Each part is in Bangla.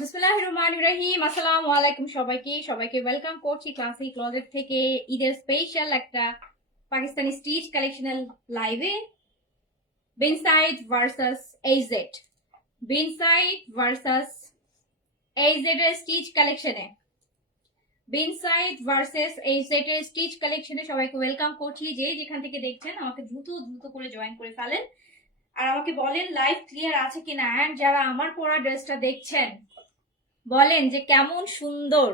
বিসমিল্লাহির রহমানির রহিম। আসসালামু আলাইকুম সবাইকে ওয়েলকাম করছি ক্লাসিক ক্লজেট থেকে ঈদের স্পেশাল একটা পাকিস্তানি স্টিচ কালেকশনাল লাইভে। বিনসাইড ভার্সেস এইজেড, বিনসাইড ভার্সেস এইজেড এর স্টিচ কালেকশনে, বিনসাইড ভার্সেস এইজেড এর স্টিচ কালেকশনে সবাইকে ওয়েলকাম করছি। যে যেখান থেকে দেখছেন আমাকে দ্রুত করে জয়েন করে ফেলেন আর আমাকে বলেন লাইভ ক্লিয়ার আছে কিনা। এন্ড যারা আমার পরা ড্রেসটা দেখছেন বলেন যে কেমন সুন্দর।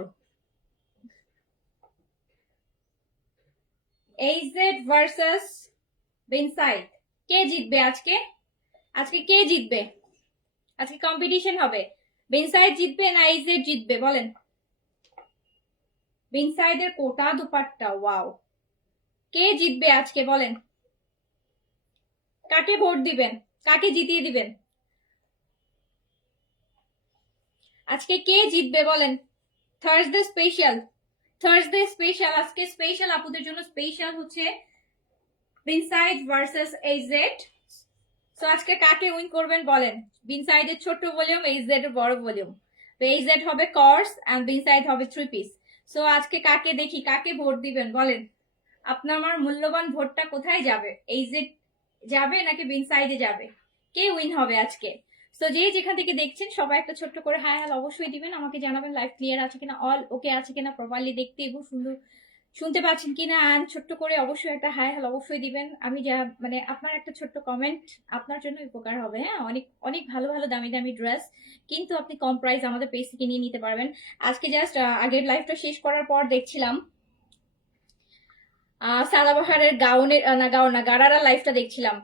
এইজেড ভার্সেস বিনসাইড, কে জিতবে আজকে? আজকে কে জিতবে? আজকে কম্পিটিশন হবে। বিনসাইড জিতবে না এইজেড জিতবে বলেন? বিনসাইডের কোটা দুপাট্টা, ওয়াও। কে জিতবে আজকে বলেন? কাকে ভোট দিবেন? কাকে জিতিয়ে দিবেন? আজকে কে জিতবে বলেন? Thursday special, Thursday special. আজকে স্পেশাল আপুদের জন্য স্পেশাল হচ্ছে বিনসাইড ভার্সেস এইজেড। সো আজকে কাকে উইন করবেন বলেন? বিনসাইডের ছোট ভলিউম, এইজেড এর বড় ভলিউম। তো এইজেড হবে কর্স এন্ড বিনসাইড হবে 3 পিস। সো আজকে কাকে দেখি, কাকে ভোট দিবেন বলেন? আপনার আমার মূল্যবান ভোটটা কোথায় যাবে? এইজেড যাবে নাকি বিনসাইডে যাবে? কে উইন হবে আজকে? সো যে যেখান থেকে দেখছেন সবাই একটা ছোট্ট করে হাই হাল অবশ্যই দিবেন, আমাকে জানাবেন লাইভ ক্লিয়ার আছে কিনা, অল ওকে আছে কিনা, প্রপারলি দেখতে এবং সুন্দর শুনতে পাচ্ছেন কিনা। অ্যান্ড ছোট্ট করে অবশ্যই একটা হাই হাল অবশ্যই দিবেন। আমি যা মানে আপনার একটা ছোট্ট কমেন্ট আপনার জন্য উপকার হবে। হ্যাঁ, অনেক অনেক ভালো ভালো দামি দামি ড্রেস কিন্তু আপনি কম প্রাইস আমাদের পেজ থেকে নিয়ে নিতে পারবেন। আজকে জাস্ট আগের লাইভটা শেষ করার পর দেখছিলাম সাদাবাহারের গাউনের না গাউন না গারারা লাইভটা দেখছিলাম।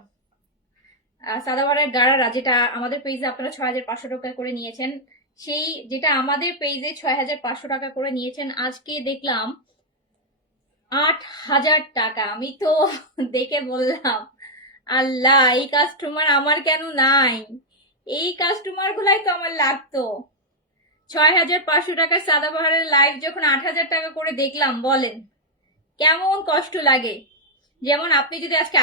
সাদাবাহারের গারারা যেটা আমাদের পেজে আপনারা 6,500 টাকা করে নিয়েছেন, সেই যেটা আমাদের পেজে 6,500 টাকা করে নিয়েছেন, আজকে দেখলাম 8,000 টাকা। আমি তো দেখে বললাম আল্লাহ, এই কাস্টমার আমার কেন নাই? এই কাস্টমার গুলাই তো আমার লাগতো। 6,500 টাকার সাদাবাহারের লাইভ যখন 8,000 টাকা করে দেখলাম, বলেন কেমন কষ্ট লাগে? যেমন আপনি যদি আজকে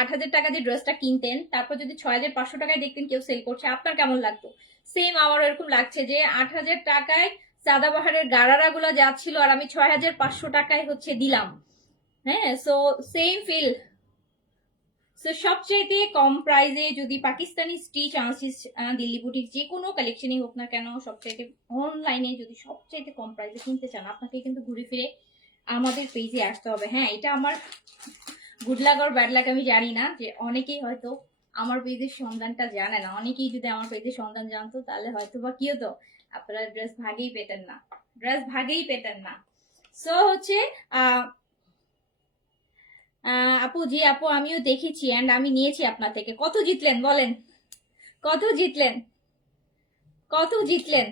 8,000 টাকা দিয়ে ড্রেসটা কিনতেন, তারপর যদি 6,500 টাকায় দেখতেন কেউ সেল করছে, আপনার কেমন লাগতো? সেম আমারও এরকম লাগছে যে 8,000 টাকায় সাদাবাহারের গারারা গুলা যাচ্ছিল আর আমি 6,500 টাকায় হচ্ছে দিলাম। হ্যাঁ, সো সেম ফিল। সো সবচেয়ে কম প্রাইসে যদি পাকিস্তানি স্টিচ আনসিস দিল্লি বুটিক যে কোনো কালেকশনই হোক না কেন, সবচেয়ে অনলাইনে যদি সবচেয়ে কম প্রাইসে কিনতে চান, আপনাকে কিন্তু ঘুরে ফিরে আমাদের পেজে আসতে হবে। হ্যাঁ, এটা আমার গুড লাক আর ব্যাড লাক আমি জানি না, যে অনেকেই হয়তো আমার পেজের সন্ধানটা জানে না। অনেকেই যদি আমার পেজের সন্ধান জানতো তাহলে হয়তো বা কি হতো, আপনারা ড্রেস ভাগেই পেতেন না, ড্রেস ভাগেই পেতেন না। সো হচ্ছে আপু, জি আপু, আমিও দেখেছি এন্ড আমি নিয়েছি আপনার থেকে। কত জিতলেন বলেন? কত জিতলেন? কত জিতলেন?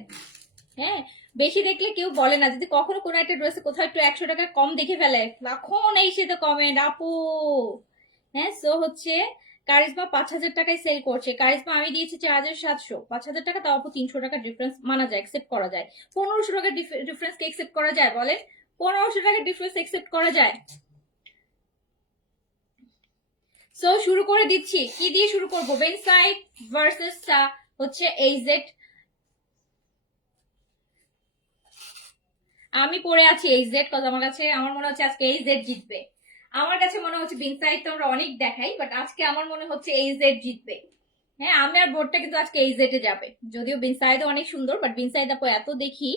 হ্যাঁ, বেশি দেখলে কেউ বলে না। যদি কখনো কোনো একটা ড্রেসে কোথাও একটু 100 টাকা কম দেখে ফেলে, তখন এসে তো কমেন্ট আপু। হ্যাঁ, সো হচ্ছে কারিজমা 5,000 টাকায় সেল করছে। কারিজমা আমি দিয়েছি 4,700। 5,000 টাকা, তাও আপু 300 টাকা ডিফারেন্স মানা যায়, একসেপ্ট করা যায়। 1,500 টাকা ডিফারেন্স কে একসেপ্ট করা যায় বলেন? 1,500 টাকা ডিফারেন্স একসেপ্ট করা যায়? সো শুরু করে দিচ্ছি। কি দিয়ে শুরু করবো? বেনসাইড ভার্সেস হচ্ছে এইজেড। আমি পড়ে আছি এইজেড, কজ আমার কাছে আমার মনে হচ্ছে আজকে এইজেড জিতবে। আমার কাছে মনে হচ্ছে বিনসাইড তো আমরা অনেক দেখাই, বাট আজকে আমার মনে হচ্ছে এইজেড জিতবে। হ্যাঁ, আমি আর বোর্ডটা কিন্তু আজকে এইজেড এ যাবে। যদিও বিনসাইডও অনেক সুন্দর, বাট বিনসাইড আপু এত দেখি,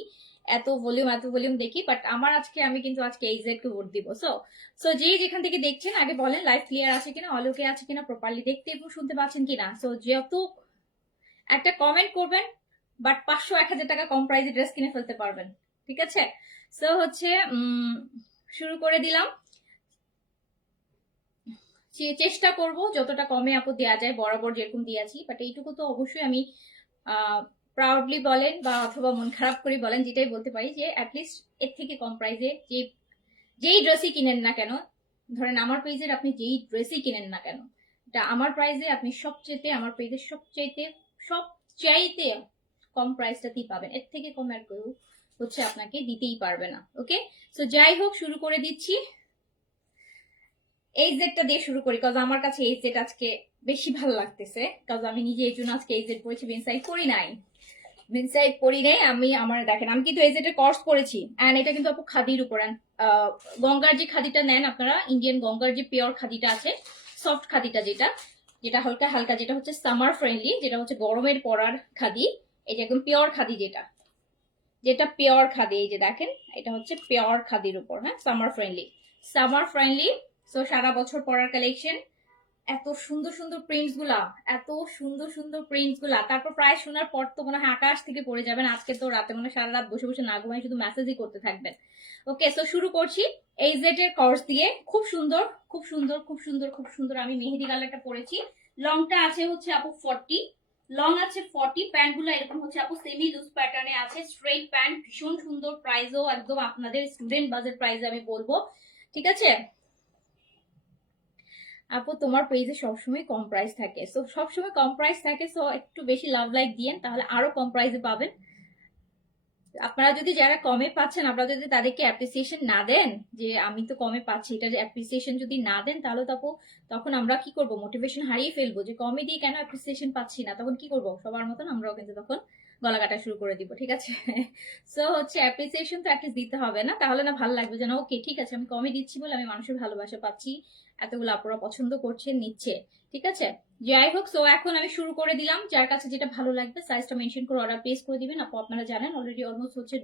এত ভলিউম দেখি, বাট আমার আজকে আমি কিন্তু আজকে এইজেড কে ভোট দিব। সো সো যে যেখান থেকে দেখছেন আগে বলেন লাইভ ক্লিয়ার আছে কিনা, অলোকে আছে কিনা, প্রপারলি দেখতে এবং শুনতে পাচ্ছেন কিনা। সো যেহেতু একটা কমেন্ট করবেন, বাট 500-1,000 টাকা কম প্রাইসে ড্রেস কিনে ফেলতে পারবেন। ঠিক আছে? সো হচ্ছে শুরু করে দিলাম। চেষ্টা করব যতটা কমে আপু দেওয়া যায়, বরাবর যেরকম দিয়েছি, বাট এইটুকু তো অবশ্যই আমি প্রাউডলি বলেন বা অথবা মন খারাপ করে বলেন, যেটাই বলতে পারি, যে অ্যাটলিস্ট এর থেকে কম প্রাইসে যেই ড্রেসই কিনেন না কেন, ধরেন আমার পেজের আপনি যেই ড্রেসই কিনেন না কেন, এটা আমার প্রাইসে আপনি আমার পেজের সবচাইতে কম প্রাইসটাতেই পাবেন। এর থেকে কম আর কেউ হচ্ছে আপনাকে দিতেই পারবে না। ওকে, সো যাই হোক, শুরু করে দিচ্ছি। এই জেডটা দিয়ে শুরু করি, কারণ আমার কাছে এই জেড আজকে বেশি ভালো লাগতেছে, কারণ আমি নিজে এই জন্য আজকে এই জেড পরেছি, ইনসাইড করি নাই। মিনসাইড পরি নেই আমি। আমার দেখেন, আমি কিন্তু এই জেটের কোর্স করেছি, এন্ড এটা কিন্তু আপু খাদির উপর। গঙ্গার যে খাদিটা নেন আপনারা, ইন্ডিয়ান গঙ্গার যে পিওর খাদিটা আছে, সফট খাদিটা, যেটা যেটা হালকা হালকা, যেটা হচ্ছে সামার ফ্রেন্ডলি, যেটা হচ্ছে গরমের পরার খাদি, এই যে একদম পিওর খাদি, যেটা যেটা পিওর খাদি, এই যে দেখেন, এটা হচ্ছে পিওর খাদির উপর, হ্যাঁ, সামার ফ্রেন্ডলি। সো সারা বছর পরার কালেকশন। এত সুন্দর সুন্দর প্রিন্টস গুলা, তারপর প্রায় শোনার পর তো মনে হয় আকাশ থেকে পড়ে যাবেন। আজকে তো রাতে মনে হয় সারা রাত বসে বসে না ঘুমাই শুধু মেসেজই করতে থাকবেন। ওকে, সো শুরু করছি এই জেড এর কোর্স দিয়ে। খুব সুন্দর, খুব সুন্দর, খুব সুন্দর, খুব সুন্দর। আমি মেহেদি কালারটা পরেছি। লংটা আছে হচ্ছে আপু 40, লং আছে 40। প্যান্ট গুলো এরকম হচ্ছে আপু সেমি লুজ প্যাটার্নে আছে, স্ট্রেট প্যান্ট, ভীষণ সুন্দর। প্রাইসও একদম আপনাদের স্টুডেন্ট বাজেট প্রাইসে আমি বলবো, ঠিক আছে আপু? তোমার পেজে সবসময় কম প্রাইস থাকে, সো সবসময় কম প্রাইস থাকে, সো একটু বেশি লাভ লাইক দিয়েন, তাহলে আরো কম প্রাইসে পাবেন। আপনারা যদি যারা কমে পাচ্ছেন, আপনারা যদি তাদেরকে অ্যাপ্রিসিয়েশন না দেন, যে আমি তো কমে পাচ্ছি, এটা যে অ্যাপ্রিসিয়েশন যদি না দেন, তাহলে তখন আমরা কি করব? মোটিভেশন হারিয়ে ফেলবো, যে কমে দিয়ে কেন অ্যাপ্রিসিয়েশন পাচ্ছি না, তখন কি করব? সবার মতন আমরাও কিন্তু তখন গলা কাটা শুরু করে দিব, ঠিক আছে? সো হচ্ছে অ্যাপ্রিসিয়েশন তো অ্যাটলিস্ট দিতে হবে না? তাহলে না ভালো লাগবে যে না, ওকে ঠিক আছে, আমি কমে দিচ্ছি বলে আমি মানুষের ভালোবাসা পাচ্ছি, এতগুলো আপুরা পছন্দ করছে, নিচ্ছে, ঠিক আছে? যাই হোক, সো এখন আমি শুরু করে দিলাম। যার কাছে যেটা ভালো লাগবে সাইজটা মেনশন করে অর্ডার প্লেস করে দিবেন। আপু আপনারা জানেন অলরেডি অলমোস্ট হচ্ছে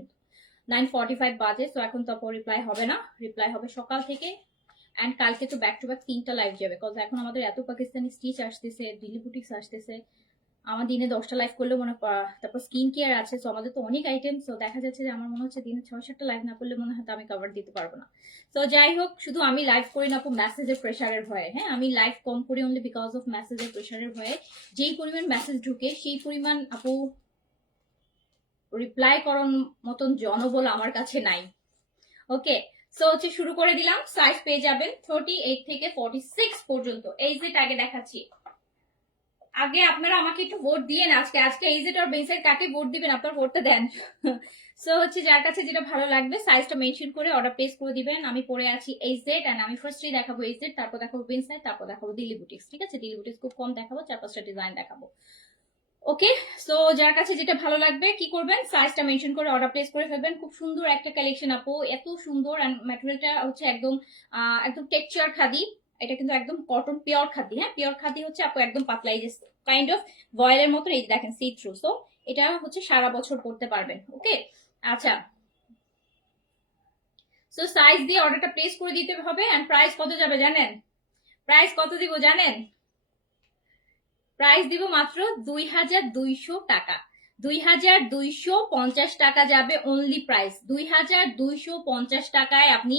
9:45 বাজে, সো এখন তো রিপ্লাই হবে না, রিপ্লাই হবে সকাল থেকে। অ্যান্ড কালকে তো ব্যাক টু ব্যাক 3টা লাইভ যাবে, কজ এখন আমাদের এত পাকিস্তানি স্টিচ আসতেছে, দিল্লি বুটিক্স আসতেছে। আমার দিনে 10টা লাইভ করলে মনে তারপর স্কিন কেয়ার আছে, সো আমাদের তো অনেক আইটেম। সো দেখা যাচ্ছে যে আমার মনে হচ্ছে দিনে 6-7টা লাইভ না করলে মনে হয় আমি কভার দিতে পারবো না। তো যাই হোক, শুধু আমি লাইভ করি না আপু মেসেজের প্রেশারের ভয়ে। হ্যাঁ, আমি লাইভ কম করি অনলি বিকজ অফ মেসেজের প্রেশারের ভয়ে। যেই পরিমাণ মেসেজ ঢুকে সেই পরিমাণ আপু রিপ্লাই করার মতন জনবল আমার কাছে নাই। ওকে, সো হচ্ছে শুরু করে দিলাম। সাইজ পেয়ে যাবেন 38 থেকে 46 পর্যন্ত। এই যে আগে দেখাচ্ছি। আগে আপনারা আমাকে একটু ভোট দিয়ে না, আজকে এই যে বেসাইড কাকে ভোট দিবেন, আপনার ভোটটা দেন। সো হচ্ছে যার কাছে যেটা ভালো লাগবে সাইজটা মেনশন করে অর্ডার প্লেস করে দিবেন। আমি পরে আছি এই জেড, এন্ড আমি ফার্স্টলি দেখাবো এই জেড, তারপর দেখাবো বেনসাইড, তারপর দেখাবো দিল্লি বুটিক্স, ঠিক আছে? দিল্লি বুটিক্স খুব কম দেখাবো, 4-5টা ডিজাইন দেখাবো। ওকে, সো যার কাছে যেটা ভালো লাগবে কি করবেন, সাইজটা মেনশন করে অর্ডার প্লেস করে ফেলবেন। খুব সুন্দর একটা কালেকশন আপু, এত সুন্দর। এন্ড ম্যাটেরিয়ালটা হচ্ছে একদম একদম টেক্সচার খাদি। এটা কিন্তু একদম কটন পিওর খাদি। হ্যাঁ, পিওর খাদি হচ্ছে আপু একদম পাতলা, এই যে কাইন্ড অফ ভয়েলের মতো, এই দেখেন সি থ্রু। সো এটা হচ্ছে সারা বছর পড়তে পারবেন। ওকে, আচ্ছা, সো সাইজ দিয়ে অর্ডারটা প্লেস করে দিতে হবে। এন্ড প্রাইস কত যাবে জানেন? প্রাইস কত দিব জানেন? প্রাইস দিব মাত্র 2200 টাকা। 2250 টাকা যাবে অনলি প্রাইস। 2250 টাকায় আপনি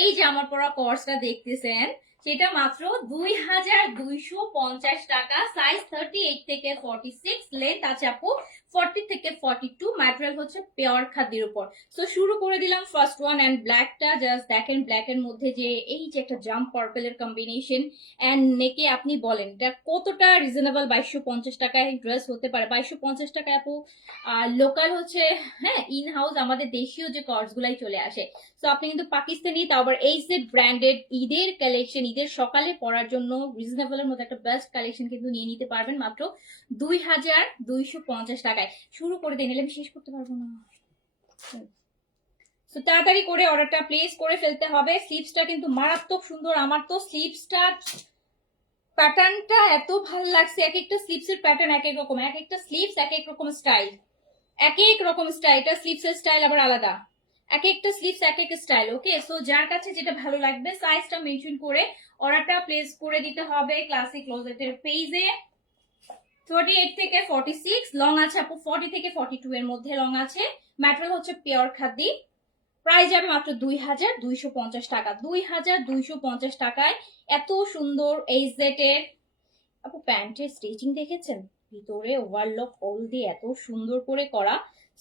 এই যে আমার পরা কোর্সটা দেখতেছেন, সেটা মাত্র 2250 টাকা। সাইজ 38 থেকে 46, লেন্থ আছে আপু 40 থেকে 42। ম্যাটেরিয়াল হচ্ছে পিওর খাদির উপর। সো শুরু করে দিলাম ফার্স্ট ওয়ান। এন্ড ব্ল্যাকটা জাস্ট দেখেন, ব্ল্যাক এর মধ্যে যে এই যে একটা জাম্প পার্পল এর কম্বিনেশন, এন্ড নেকে আপনি বলেন এটা কতটা রিজনেবল? 2250 টাকায় ড্রেস হতে পারে? 2250 টাকায় আপু লোকাল হচ্ছে, হ্যাঁ, ইন হাউস আমাদের দেশীয় যে কর্স গুলাই চলে আসে। তো আপনি কিন্তু পাকিস্তানি, তাও আবার এইচজেড ব্র্যান্ডেড ঈদের কালেকশন, ঈদের সকালে পরার জন্য রিজনেবল এর মধ্যে একটা বেস্ট কালেকশন কিন্তু নিয়ে নিতে পারবেন মাত্র 2250 টাকায়। শুরু করে দিন, আমি শেষ করতে পারবো না। তো তাড়াতাড়ি করে অর্ডারটা প্লেস করে ফেলতে হবে। স্লিভসটা কিন্তু মারাত্মক সুন্দর। আমার তো স্লিভসটা প্যাটার্নটা এত ভালো লাগছে। এক একটা স্লিভসের প্যাটার্ন এক এক রকম, এক একটা স্লিভস এক এক রকম স্টাইল, এক এক রকম স্টাইল। এটা স্লিভসের স্টাইল আবার আলাদা, এক একটা স্লিভস এক এক স্টাইল। ওকে, সো যার কাছে যেটা ভালো লাগবে সাইজটা মেনশন করে অর্ডারটা প্লেস করে দিতে হবে ক্লাসিক ক্লোজেটের পেজে। 38 থেকে 46, লং আছে আপু 40 থেকে 42 এর মধ্যে লং আছে। ম্যাটেরিয়াল হচ্ছে পিওর খাদি। প্রাইস যাবে মাত্র 2250 টাকা। 2250 টাকায় এত সুন্দর এইচজেড এর আপু প্যান্টের স্টিচিং দেখেছেন, ভিতরে ওভারলক হোল দিয়ে এত সুন্দর করে করা।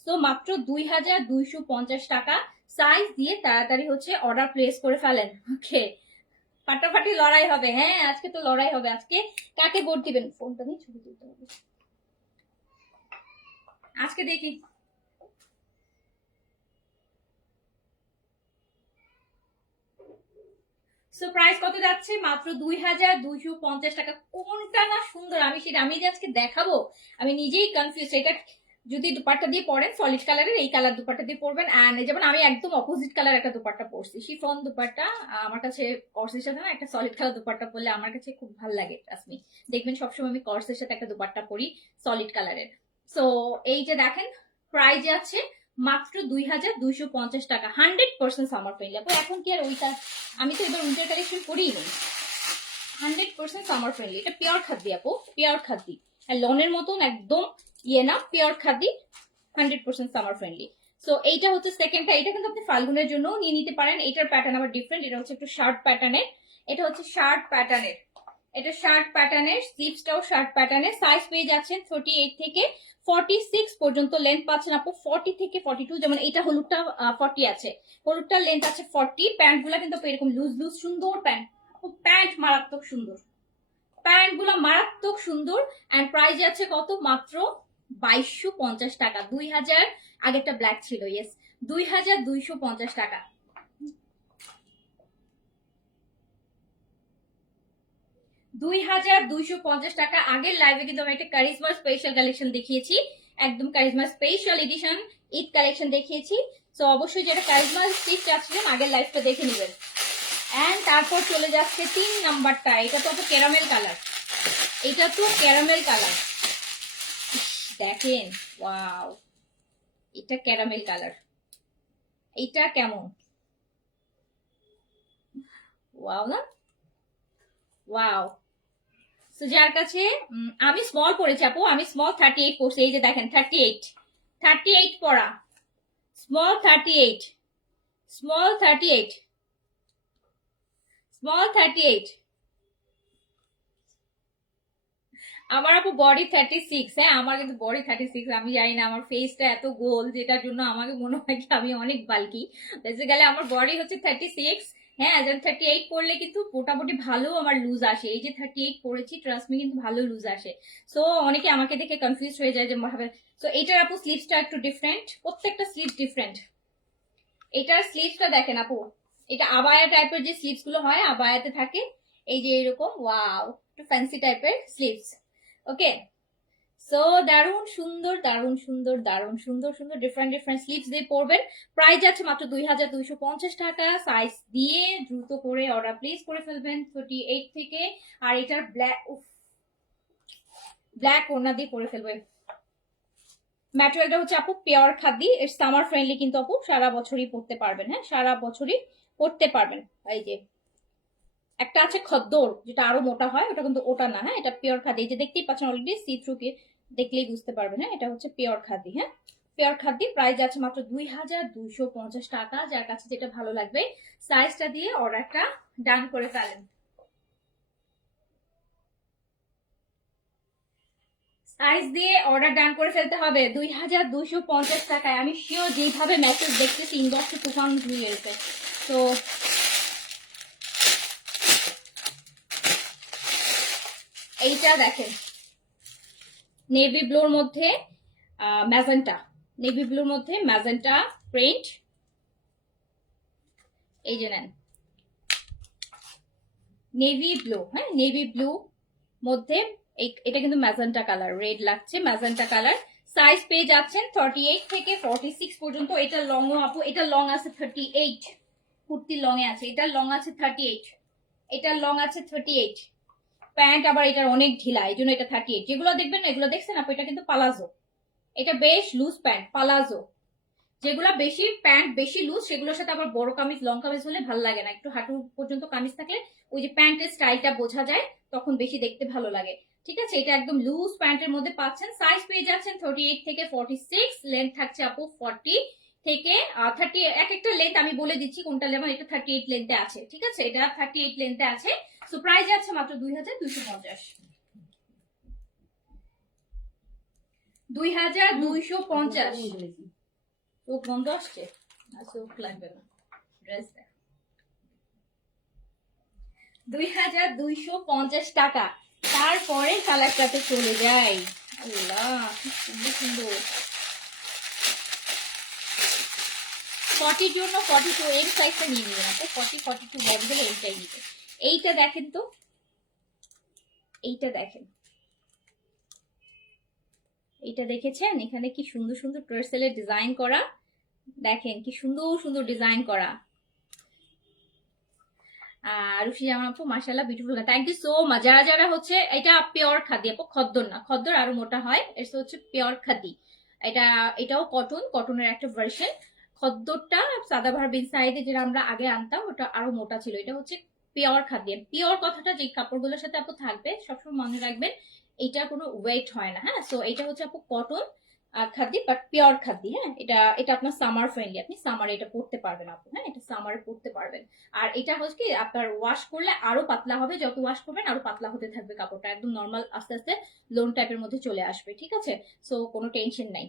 তো মাত্র 2250 টাকা। সাইজ দিয়ে তাড়াতাড়ি হচ্ছে অর্ডার প্লেস করে ফেলেন। ওকে, ফাটাফাটি লড়াই হবে। হ্যাঁ আজকে তো লড়াই হবে। আজকে কাকে ভোট দিবেন? ফোনটা নিয়ে ছবি তুলতে হবে আজকে, দেখি। সো প্রাইস কত যাচ্ছে? মাত্র 2250 টাকা। কোনটা না সুন্দর আমি সেটা আমি যে আজকে দেখাবো, আমি নিজেই কনফিউজ। এটা যদি দুপাট্টা দিয়ে পরেন সলিড কালারের, এই কালার দুপাট্টা দিয়ে পরবেন। এন্ড যেমন আমি একদম অপোজিট কালার একটা দুপাট্টা পরছি, শিফন দুপাট্টা। আমার কাছে কর্সের সাথে না একটা সলিড কালার দুপাট্টা পরলে আমার কাছে খুব ভালো লাগে। আপনি দেখবেন সবসময় আমি কর্সের সাথে একটা দুপাট্টা পরি সলিড কালারের। সো এই যে দেখেন প্রাইস আছে মাত্র 2250 টাকা। 100% সামার ফ্রেন্ডলি। এখন কি আর ওইটা, আমি তো এবার উইন্টার কালেকশন করেই নেই। 100% সামার ফ্রেন্ডলি। এটা পিওর খাদ্য আপু, পিওর খাদ্য। আর লনের মতন একদম ইয়ে না, পিওর খাদ্য, 100% সামার ফ্রেন্ডলি। সো এইটা হচ্ছে সেকেন্ডটা। এটা কিন্তু আপনি ফাল্গুনের জন্য নিয়ে নিতে পারেন। এটার প্যাটার্ন আবার ডিফারেন্ট। এটা হচ্ছে একটু শার্ট প্যাটার্নের। এটা হচ্ছে শার্ট প্যাটার্নের। এটা শার্ট প্যাটার্নের, স্লিভসটাও শার্ট প্যাটার্নের। সাইজ পেয়ে যাচ্ছেন 38 থেকে 46 পর্যন্ত লেন্থ পাচ্ছেন আপু। 40 থেকে 42, যেমন এটা হলুদটা 40 আছে, হলুদটার লেন্থ আছে 40। প্যান্ট গুলা কিন্তু এরকম লুজ লুজ সুন্দর প্যান্ট। প্যান্ট মারাত্মক সুন্দর, প্যান্ট গুলো মারাত্মক সুন্দর। এন্ড প্রাইস আছে কত? মাত্র 2250 টাকা। 2000, আগেরটা ব্ল্যাক ছিল, ইয়েস, 2250 টাকা। 2250 টাকা। আগের লাইভে কিন্তু আমি একটা কারিজমা স্পেশাল কালেকশন দেখিয়েছি, একদম charisma special edition Eid collection দেখিয়েছি। তো অবশ্যই যেটা কারিজমা স্টিচ চাচ্ছিলেন আগের লাইভটা দেখে নেবেন। এন্ড তারপর চলে যাচ্ছে 3 নাম্বারটা। এটা তো ক্যারামেল কালার, এটা তো ক্যারামেল কালার। দেখেন ওয়াও, এটা ক্যারামেল কালার। এটা কেমন? ওয়াও না? ওয়াও। তো যার কাছে আমি স্মল পড়েছি আপু, আমি স্মল 38 পড়ছি। এই যে দেখেন 38 পড়া, স্মল 38, স্মল 38, স্মল 38। আমার আপু বডি 36। হ্যাঁ আমার কিন্তু বডি 36। আমি জানি না আমার ফেসটা এত গোল যেটার জন্য আমাকে মনে হয় কি আমি অনেক বাল্কি। বেসিক্যালি আমার বডি হচ্ছে 36। হ্যাঁ 38 পড়লে কিন্তু মোটামুটি ভালো আমার লুজ আসে। এই যে 38 পড়েছি, ট্রাস্ট মি কিন্তু ভালো লুজ আসে। সো অনেকে আমাকে দেখে কনফিউজ হয়ে যায় যে ভাবে। সো এটার আপু স্লিভসটা একটু ডিফারেন্ট, প্রত্যেকটা স্লিভ ডিফারেন্ট। এটার স্লিভসটা দেখেন আপু, এটা আবায়া টাইপের যে স্লিভস গুলো হয় আবায়াতে থাকে, এই যে এরকম ওয়াও, একটু ফ্যান্সি টাইপের স্লিভস। ওকে, সো দারুণ সুন্দর, দারুণ সুন্দর, দারুণ সুন্দর সুন্দর ডিফারেন্ট ডিফারেন্ট স্লিভস দিয়ে পরবেন। প্রাইস আছে মাত্র 2250 টাকা। সাইজ দিয়ে দ্রুত করে অর্ডার প্লেস করে ফেলবেন 38 থেকে। আর এটার ব্ল্যাক, ব্ল্যাক ওড়না দিয়ে পরে ফেলবেন। ম্যাটেরিয়ালটা হচ্ছে আপু pure khadi, it's summer friendly কিন্তু আপু সারা বছরই পরতে পারবেন। হ্যাঁ সারা বছরই পরতে পারবেন। এই যে একটা আছে খদ্দর, যেটা আরো মোটা হয়, ওটা কিন্তু ওটা না। হ্যাঁ এটা পিওর খাদি। এই যে দেখতেই পাচ্ছেন অলরেডি, সি থ্রু কে দেখলেই বুঝতে পারবেন। হ্যাঁ এটা হচ্ছে পিওর খাদি। হ্যাঁ পিওর খাদি। প্রাইস আছে মাত্র 2250 টাকা। যার কাছে যেটা ভালো লাগবে সাইজটা দিয়ে অর্ডারটা ডান করে ফেলেন। সাইজ দিয়ে অর্ডার ডান করে ফেলতে হবে 2250 টাকায়। আমি শিওর যেইভাবে মেসেজ দেখতেছি ইনবক্সে তুফান ধুয়ে এলছে। তো এইটা দেখেন নেভি ব্লুর মধ্যে ম্যাজেন্টা, নেভি ব্লুর মধ্যে ম্যাজেন্টা প্রিন্ট। এই যে নেন নেভি ব্লু। হ্যাঁ নেভি ব্লু মধ্যে এটা কিন্তু ম্যাজেন্টা কালার, রেড লাগছে, ম্যাজেন্টা কালার। সাইজ পেয়ে যাচ্ছেন 38 থেকে 46 পর্যন্ত। এটা লং আপু, এটা লং আছে 38, কুর্তি লং এ আছে। এটা লং আছে 38, এটা লং আছে 38। প্যান্ট আবার এটার অনেক ঢিলা, এই জন্য এটা 38। যেগুলো দেখবেন এগুলো দেখছেন আপু, এটা কিন্তু পালাজো, এটা বেশ লুজ প্যান্ট পালাজো। যেগুলো বেশি প্যান্ট বেশি লুজ সেগুলোর সাথে আবার বড় কামিজ লং কামিজ হলে ভালো লাগে না। একটু হাঁটু পর্যন্ত কামিজ থাকলে ওই যে প্যান্টের স্টাইলটা বোঝা যায়, তখন বেশি দেখতে ভালো লাগে। ঠিক আছে, এটা একদম লুজ প্যান্টের মধ্যে পাচ্ছেন। সাইজ পেয়ে যাচ্ছেন 38 থেকে 46। লেন্থ থাকছে আপু 40 থেকে 30। এক একটা লেন্থ আমি বলে দিচ্ছি কোনটা লেভেল। এটা 38 লেন্থে আছে। ঠিক আছে, এটা 38 লেন্থে আছে। সো প্রাইস আছে মাত্র 2250। 2250 চোখ বন্ধ আসছে আর চোখ লাগবে না ড্রেস 2250 টাকা। তারপরে কালারটাতে চলে যাই। আল্লাহ কি সুন্দর সুন্দর। 40 জন্য 42 এর সাইজটা নিয়ে নিবেন আপু। 40 42 বড় হলে এইটাই নিবে। এইটা দেখেন তো, এইটা দেখেন, এইটা দেখেছেন? এখানে কি সুন্দর সুন্দর টার্সেলের ডিজাইন করা, দেখেন কি সুন্দর সুন্দর ডিজাইন করা। রুশি জামান আপু মাশাআল্লাহ beautiful. Thank you so much. যারা যারা হচ্ছে এটা পিওর খাদি আপু, খদ্দর না, খদ্দর আরো মোটা হয়, এটা হচ্ছে পিওর খাদি। এটাও কটনের একটা ভার্সন। খদ্দরটা সাদাবাহার বিন সাইদে যেটা আমরা আগে আনতাম ওটা আরো মোটা ছিল, এটা হচ্ছে পিওর খাদি। পিওর কথাটা যে কাপড়গুলোর সাথে আপু থাকবে সবসময় মনে রাখবেন এটা কোনো ওয়েট হয় না। হ্যাঁ, সো এটা হচ্ছে আপু cotton khadi, but pure khadi. হ্যাঁ, এটা এটা আপনার সামার ফ্রেন্ডলি, আপনি সামারে এটা পরতে পারবেন আপু। হ্যাঁ, এটা সামারে পরতে পারবেন। আর এটা হচ্ছে কি আপনার ওয়াশ করলে আরো পাতলা হবে, যত ওয়াশ করবেন আরো পাতলা হতে থাকবে কাপড়টা, একদম নর্মাল আস্তে আস্তে লোন টাইপের মধ্যে চলে আসবে। ঠিক আছে, সো কোনো টেনশন নাই।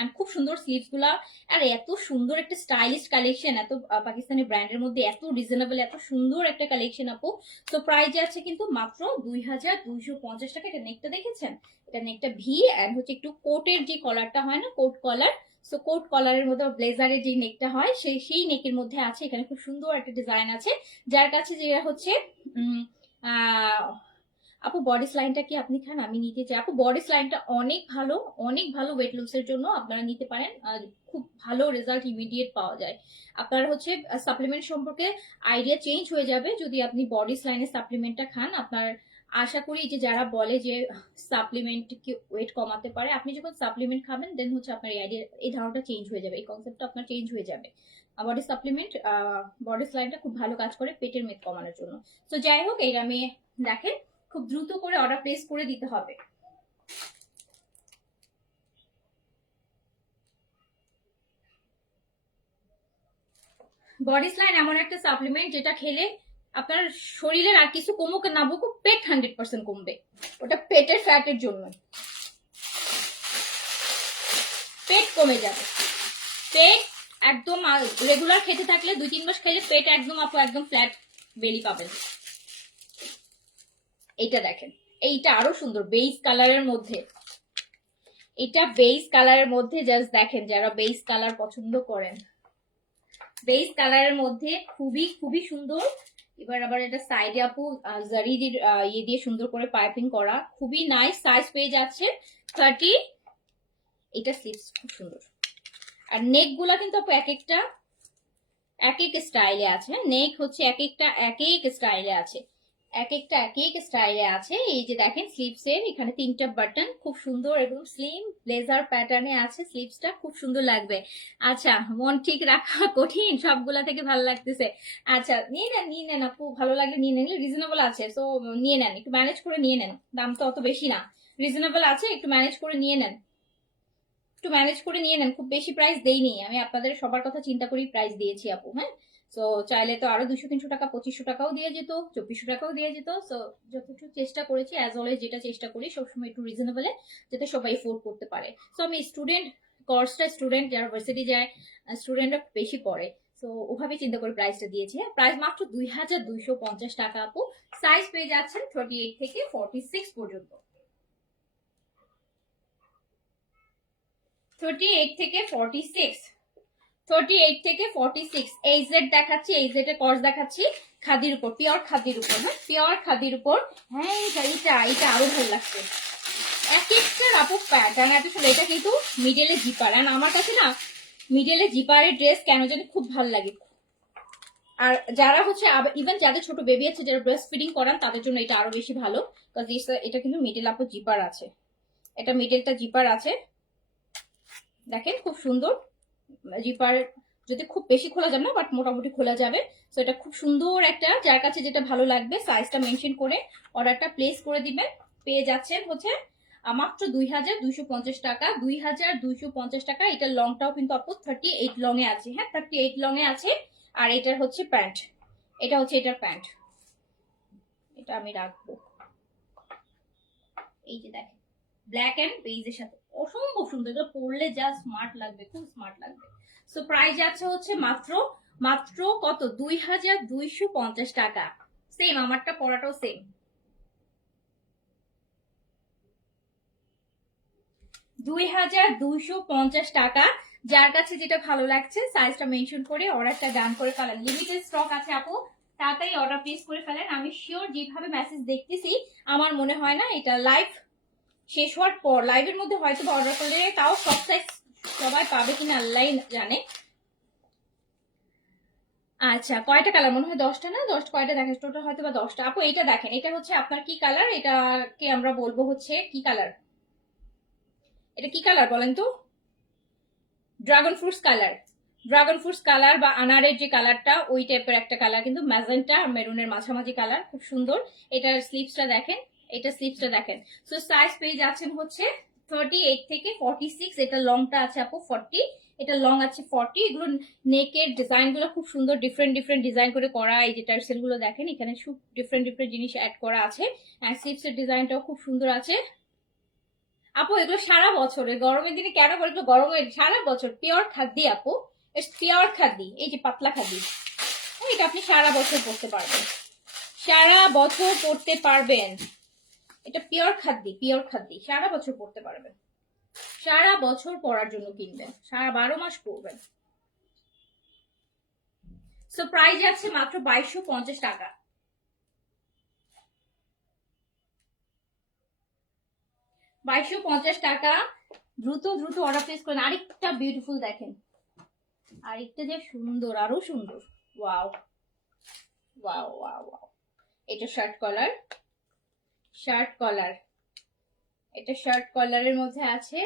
এন্ড খুব সুন্দর স্লিভস গুলা, আর এত সুন্দর একটা স্টাইলিশ কালেকশন, এত পাকিস্তানি ব্র্যান্ডের মধ্যে এত রিজনেবল, এত সুন্দর একটা কালেকশন আপু। তো প্রাইস আছে কিন্তু মাত্র 2250 টাকা। এটা নেকটা দেখেছেন? এটা নেকটা ভি, এন্ড হচ্ছে একটু কোটের যে কলারটা হয় না, কোট কলার, সো কোট কলারের মধ্যে ব্লেজারের যে নেকটা হয় সেই নেকের মধ্যে আছে। এখানে খুব সুন্দর একটা ডিজাইন আছে। যার কাছে যেটা হচ্ছে আপু বডি স্লাইনটা কি আপনি খান? আমি নিতে চাই আপু। বডি স্লাইনটা অনেক ভালো, অনেক ভালো ওয়েট লুজের জন্য আপনারা নিতে পারেন। খুব ভালো রেজাল্ট ইমিডিয়েট পাওয়া যায়। আপনার হচ্ছে সাপ্লিমেন্ট সম্পর্কে আইডিয়া চেঞ্জ হয়ে যাবে যদি আপনি বডি স্লাইনের সাপ্লিমেন্টটা খান। আপনার আশা করি যে যারা বলে যে সাপ্লিমেন্ট কি ওয়েট কমাতে পারে, আপনি যখন সাপ্লিমেন্ট খাবেন দেন হচ্ছে আপনার এই আইডিয়া, এই ধারণাটা চেঞ্জ হয়ে যাবে, এই কনসেপ্টটা আপনার চেঞ্জ হয়ে যাবে। বডি সাপ্লিমেন্ট, বডি স্লাইনটা খুব ভালো কাজ করে পেটের মেদ কমানোর জন্য। তো যাই হোক, এইটা আমি দেখেন খুব দ্রুত করে অর্ডার প্লেস করে দিতে হবে। বডি স্লাইন এমন একটা সাপ্লিমেন্ট যেটা খেলে আপনার শরীরের আর কিছু কমুক না বুকুক, পেট 100% কমবে। ওটা পেটের ফ্যাটের জন্য, পেট কমে যাবে। পেট একদম রেগুলার খেতে থাকলে 2-3 মাস খেলে পেট একদম আপু একদম ফ্ল্যাট বেলি পাবেন। এইটা দেখেন, এইটা আরো সুন্দর বেজ কালারের মধ্যে। এটা বেজ কালারের মধ্যে জাস্ট দেখেন, যারা বেজ কালার পছন্দ করেন, বেজ কালারের মধ্যে খুবই খুবই সুন্দর। এবার আবার এটা সাইডে আপু জারি ইয়ে দিয়ে সুন্দর করে পাইপিং করা, খুবই নাইস। সাইজ পেয়ে যাচ্ছে 30। এটা স্লিভস খুব সুন্দর। আর নেক গুলা কিন্তু আপু এক একটা এক এক স্টাইলে আছে। নেক হচ্ছে এক একটা এক এক স্টাইলে আছে, এক একটা এক এক স্টাইলে আছে। এই যে দেখেন স্লিভস এর এখানে 3টা বাটন, খুব সুন্দর এবং স্লিম ব্লেজার প্যাটার্নে আছে। স্লিভসটা খুব সুন্দর লাগবে। আচ্ছা, মন ঠিক রাখা কঠিন, সবগুলা থেকে ভালো লাগতেছে। আচ্ছা, নিয়ে নেন আপু, ভালো লাগলে নিয়ে নেন, রিজনেবল আছে, তো নিয়ে নেন, একটু ম্যানেজ করে নিয়ে নেন। দাম তো অত বেশি না, রিজনেবল আছে, একটু ম্যানেজ করে নিয়ে নেন, একটু ম্যানেজ করে নিয়ে নেন। খুব বেশি প্রাইস দেইনি আমি, আপনাদের সবার কথা চিন্তা করেই প্রাইস দিয়েছি আপু। হ্যাঁ, তো চাইলে তো আরো 200-300 টাকা 2500 টাকাও দিয়ে যেত, 2400 টাকাও দিয়ে যেত। তো যতটুকু চেষ্টা করেছি, অ্যাজ অলওয়েজ যেটা চেষ্টা করি সবসময় একটু রিজনেবলে, যাতে সবাই এফোর্ড করতে পারে। তো আমি স্টুডেন্ট, কোর্সটা স্টুডেন্ট যারা ভার্সিটি যায়, স্টুডেন্টরা বেশি পড়ে, তো ওভাবে চিন্তা করে প্রাইসটা দিয়েছি। হ্যাঁ, প্রাইস মাত্র 2250 টাকা আপু। সাইজ পেয়ে যাচ্ছেন 38 থেকে 46 পর্যন্ত। 38 থেকে 46, 38 থেকে 46 এইজেড দেখাচ্ছি, এইজেড এর কর্স দেখাচ্ছি খাদির উপর, পিওর খাদির উপর। হ্যাঁ, পিওর খাদির উপর। হ্যাঁ, এটা আরো ভালো লাগছে। এক একটা আপু প্যাটার্ন এত সুন্দর। এটা কিন্তু মিডলে জিপার, আর আমার কাছে না মিডলে জিপারের ড্রেস কেন জানি খুব ভালো লাগে। আর যারা হচ্ছে ইভেন যাদের ছোট বেবি আছে, যারা ব্রেস্ট ফিডিং করান, তাদের জন্য এটা আরো বেশি ভালো, কারণ এটা কিন্তু মিডল আপু জিপার আছে, এটা মিডলটা জিপার আছে। দেখেন খুব সুন্দর জিপার, যদি খুব বেশি খোলা যাবে না, বাট মোটামুটি খোলা যাবে। তো এটা খুব সুন্দর একটা, যার কাছে যেটা ভালো লাগবে সাইজটা মেনশন করে অর্ডারটা প্লেস করে দিবেন। পেয়ে যাচ্ছেন হচ্ছে মাত্র 2250 টাকা, 2250 টাকা। এটা লংটাও কিন্তু আপু 38 লং এ আছে। হ্যাঁ, 38 লং এ আছে। আর এটার হচ্ছে প্যান্ট, এটা হচ্ছে এটার প্যান্ট, এটা আমি রাখবো। এই যে দেখেন ব্ল্যাক এন্ড বেজের সাথে অসম্ভব সুন্দর, এগুলো পরলে যা স্মার্ট লাগবে, খুব স্মার্ট লাগবে। সো প্রাইস যাচ্ছে হচ্ছে মাত্র মাত্র কত, 2250 টাকা। সেম, আমারটা পরাটাও সেম, 2250 টাকা। যার কাছে যেটা ভালো লাগছে সাইজটা মেনশন করে অর্ডারটা ডান করে ফেলেন। লিমিটেড স্টক আছে আপু, তাড়াতাড়ি অর্ডার প্লেস করে ফেলেন। আমি শিওর যেভাবে মেসেজ দেখতেছি আমার মনে হয় না এটা লাইভ শেষ হওয়ার পর, লাইভের মধ্যে হয়তো অর্ডার করলে তাও সব সাইজ সবাই পাবে কিনা আল্লাহ জানে। আচ্ছা, কয়টা কালার মনে হয়? 10টা না, 10 কয়টা দেখেন টোটাল, হয়তো বা 10টা। আপু এটা দেখেন, এটা হচ্ছে আপনার কি কালার? এটাকে আমরা বলবো হচ্ছে কি কালার? এটা কি কালার বলেন তো? Dragon fruits colour, dragon fruits colour বা আনারের যে কালারটা ওই টাইপের একটা কালার, কিন্তু ম্যাজেন্টা আর মেরুনের মাঝামাঝি কালার, খুব সুন্দর। এটার স্লিভসটা দেখেন, এটা স্লিভসটা দেখেন। সো সাইজ পেয়ে যাচ্ছেন হচ্ছে 38 থেকে 46। এটা লংটা আছে আপু 40, এটা লং আছে 40। এগুলো নেকের ডিজাইন গুলো খুব সুন্দর, ডিফারেন্ট ডিফারেন্ট ডিজাইন করে করা। এই যে টার্সেল গুলো দেখেন, এখানে খুব ডিফারেন্ট ডিফারেন্ট জিনিস অ্যাড করা আছে। অ্যান্ড স্লিভসের ডিজাইনটাও খুব সুন্দর আছে। আপু এগুলো সারা বছর, গরমের দিনে কেন করে এগুলো? গরমের সারা বছর পিওর খাদ্য আপু, পিওর খাদ্য। এই যে পাতলা খাদ্য, এটা আপনি সারা বছর পড়তে পারবেন, সারা বছর পড়তে পারবেন। এটা পিওর খাদ্য, পিওর খাদ্য, সারা বছর পড়তে পারবেন, সারা বছর পরার জন্য কিনবেন, সারা 12 মাস পরবেন। সো প্রাইস আছে মাত্র 2250 টাকা। 2250 টাকা। দ্রুত দ্রুত অর্ডার প্লেস করেন। আরেকটা বিউটিফুল দেখেন, আরেকটা যে সুন্দর, আরো সুন্দর। Wow wow wow wow. এটা শার্ট কলার, শার্ট কলার, এটা শার্ট কলারের মধ্যে আছে।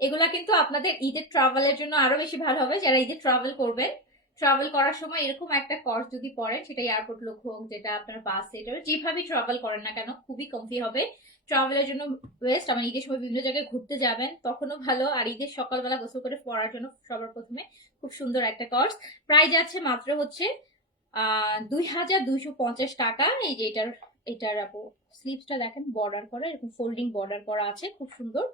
এগুলা কিন্তু আপনাদের ঈদের ট্রাভেলের জন্য আরো বেশি ভালো হবে, যারা ঈদে ট্রাভেল করবেন। ট্রাভেল করার সময় এরকম একটা কর্স যদি পরেন, সেটা এয়ারপোর্ট লোক হোক, যেটা আপনার বাসে, এটা যেভাবে ট্রাভেল করেন না কেন খুবই কমফি হবে। ট্রাভেলের জন্য বেস্ট। আমার ঈদের সময় বিভিন্ন জায়গায় ঘুরতে যাবেন তখনও ভালো, আর ঈদের সকালবেলা গোসল করে পড়ার জন্য সবার প্রথমে খুব সুন্দর একটা কর্স। প্রাইস আছে মাত্র হচ্ছে 2250 টাকা। এই যে এটার আপু স্লিভসটা দেখেন, বর্ডার করা, এরকম ফোল্ডিং বর্ডার করা আছে, খুব সুন্দর।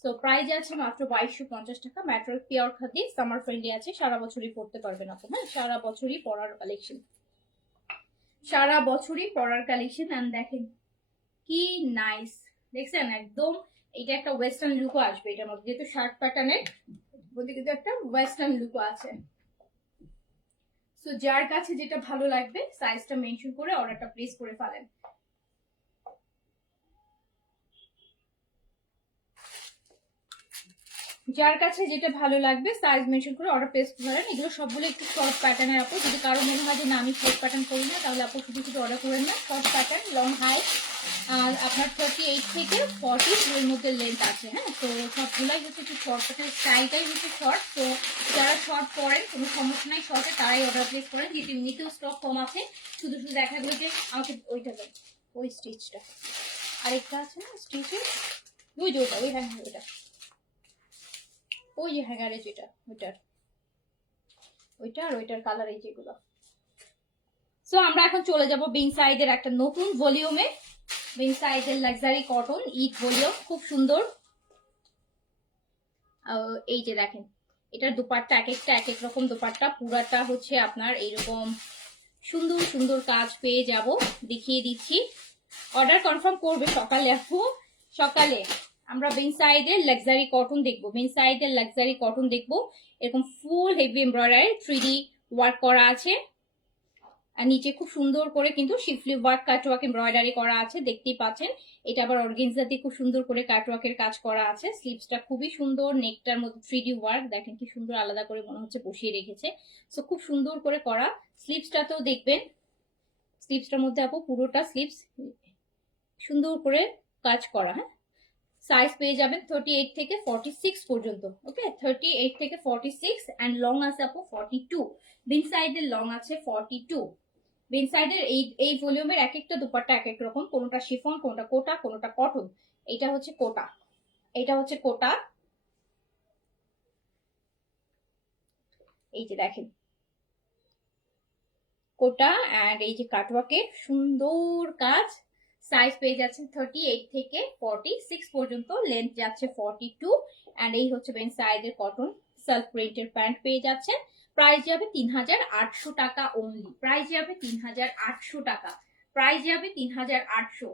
সো প্রাইস আছে মাত্র 2250 টাকা। Material pure khadi, summer friendly আছে, সারা বছরই পড়তে পারবেন আপু। হ্যাঁ, সারা বছরই পরার কালেকশন, সারা বছরই পরার কালেকশন। এন্ড দেখেন কি নাইস, দেখছেন একদম। এটা একটা ওয়েস্টার্ন লুকও আসবে এটার মধ্যে, যেহেতু শার্ট প্যাটার্নের মধ্যে কিন্তু একটা ওয়েস্টার্ন লুকও আছে। সো যার কাছে যেটা ভালো লাগবে সাইজটা মেনশন করে অর্ডারটা প্লেস করে ফেলেন। যার কাছে যেটা ভালো লাগবে সাইজ মেনশন করে অর্ডার প্লেস করেন। এগুলো সবগুলো একটু শর্ট প্যাটার্নের আপু, যদি কারো মনে হয় যে না আমি শর্ট প্যাটার্ন করি না, তাহলে আপু শুধু শুধু অর্ডার করেন না। শর্ট প্যাটার্ন, লং হাই, আর আপনার 38 থেকে 40 এর মধ্যে লেন্থ আছে। হ্যাঁ, তো সবগুলাই হচ্ছে একটু শর্ট প্যাটার্ন, স্টাইলটাই হচ্ছে শর্ট। তো যারা শর্ট পরেন কোনো সমস্যা নাই, শর্টে তারাই অর্ডার প্লেস করেন, যেহেতু এমনিতেও স্টক কম আছে। শুধু শুধু দেখা গেলো যে আমাকে ওইটা দেয়, ওই স্টিচটা আরেকটা আছে না স্টিচের, ওই যে ওটা, ওই হ্যাঁ ওইটা, ওই যে হ্যাঙ্গারে যেটা, ওইটার, ওইটা আর ওইটার কালার এই যেগুলো। সো আমরা এখন চলে যাব বিং সাইডের একটা নতুন ভলিউমে। বিং সাইডের লাক্সারি কটন ঈদ ভলিউম, খুব সুন্দর। এই যে দেখেন, এটার দুপাট্টা এক একটা এক এক রকম দুপাট্টা, পুরাটা হচ্ছে আপনার এইরকম সুন্দর সুন্দর কাজ পেয়ে যাব, দেখিয়ে দিচ্ছি। অর্ডার কনফার্ম করবে সকালে আপু, সকালে আমরা বিং সাইডের লাক্সারি কটন দেখবো, বিং সাইডের লাক্সারি কটন দেখবো। এরকম ফুল হেভি এমব্রয়ডারি 3D ওয়ার্ক করা আছে, আর নিচে খুব সুন্দর করে কিন্তু শিফলি ওয়ার্ক কাটওয়ার্ক এমব্রয়ডারি করা আছে, দেখতেই পাচ্ছেন। এটা আবার অর্গানজা দিয়ে খুব সুন্দর করে কাটওয়ার্কের কাজ করা আছে। স্লিভসটা খুবই সুন্দর, নেকটার মধ্যে 3D ওয়ার্ক দেখেন কি সুন্দর, আলাদা করে মনে হচ্ছে বসিয়ে রেখেছে। সো খুব সুন্দর করে করা। স্লিভসটাতেও দেখবেন, স্লিভসটার মধ্যে আপু পুরোটা স্লিভস সুন্দর করে কাজ করা। হ্যাঁ, সাইজ পেয়ে যাবেন 38 থেকে 46 পর্যন্ত। ওকে, 38 থেকে 46 এন্ড লং আছে আপু 42। বিন সাইডের লং আছে 42। বিন সাইডের এই ভলিউমের এক একটা দুপাট্টা এক এক রকম, কোনটা শিফন, কোনটা কোটা, কোনটা কটন। এটা হচ্ছে কোটা, এটা হচ্ছে কোটা। এই যে দেখেন কোটা, এন্ড এই যে কাটওয়ার্কের সুন্দর কাজ। সাইজ পেয়ে যাচ্ছেন 38 থেকে 46 পর্যন্ত, লেন্থ যাচ্ছে 42, অ্যান্ড এই হচ্ছে বেন সাইজের কটন সেলফ প্রিন্টের প্যান্ট পেয়ে যাচ্ছেন। প্রাইস যাবে 3800 টাকা অনলি, প্রাইস যাবে 3800 টাকা, প্রাইস যাবে 3800,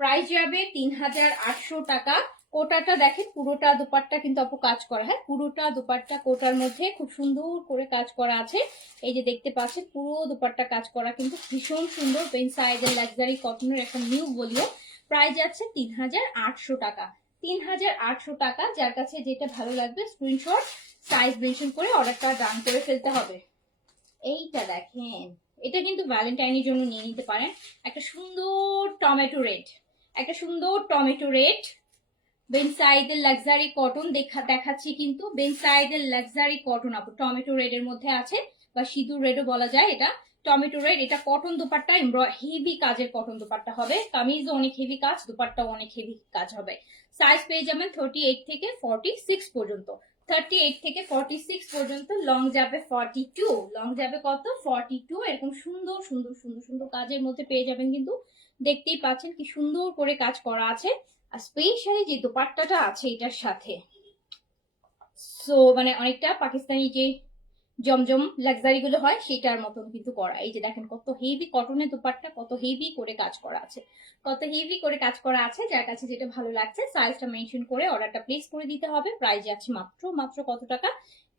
প্রাইস যাবে 3800 টাকা। কোটাটা দেখেন, পুরোটা দুপাট্টা কিন্তু আপু কাজ করা, হ্যাঁ পুরোটা দুপাট্টা কোটার মধ্যে খুব সুন্দর করে কাজ করা আছে। এই যে দেখতে পাচ্ছেন পুরো দুপাট্টা কাজ করা কিন্তু ভীষণ সুন্দর, পেন সাইজের লাক্সারি কটনের একটা নিউ ভলিউম। প্রাইস যাচ্ছে 3800 টাকা, 3800 টাকা। যার কাছে যেটা ভালো লাগবে স্ক্রিনশট সাইজ মেনশন করে অর্ডারটা ডান করে ফেলতে হবে। এইটা দেখেন, এটা কিন্তু ভ্যালেন্টাইনের জন্য নিয়ে নিতে পারেন। একটা সুন্দর টমেটো রেড, একটা সুন্দর টমেটো রেড, বেন সাইডের লাক্সারি কটন দেখাচ্ছি কিন্তু বেন সাইডের লাক্সারি কটন আপু টমেটো রেড এর মধ্যে আছে, বা সিঁদুর রেডও বলা যায়। এটা টমেটো রেড, এটা কটন দুপাট্টা, হেভি কাজের কটন দুপাট্টা হবে। কামিজও অনেক হেভি কাজ, দুপাট্টাও অনেক হেভি কাজ হবে। সাইজ পেয়ে যাবেন 38 থেকে 46 পর্যন্ত, 38 থেকে 46 পর্যন্ত। লং যাবে 42, লং যাবে কত 42। এরকম সুন্দর সুন্দর সুন্দর সুন্দর কাজের মধ্যে পেয়ে যাবেন কিন্তু, দেখতেই পাচ্ছেন কি সুন্দর করে কাজ করা আছে। আর স্পেশালি যে দোপাট্টাটা আছে এটার সাথে, সো মানে অনেকটা পাকিস্তানি যে জমজম লাক্সারি গুলো হয় সেটার মতন কিন্তু করা। এই যে দেখেন কত হেভি কটনের দোপাট্টা, কত হেভি করে কাজ করা আছে, কত হেভি করে কাজ করা আছে। যার কাছে যেটা ভালো লাগছে সাইজটা মেনশন করে অর্ডারটা প্লেস করে দিতে হবে। প্রাইস আছে মাত্র মাত্র কত টাকা,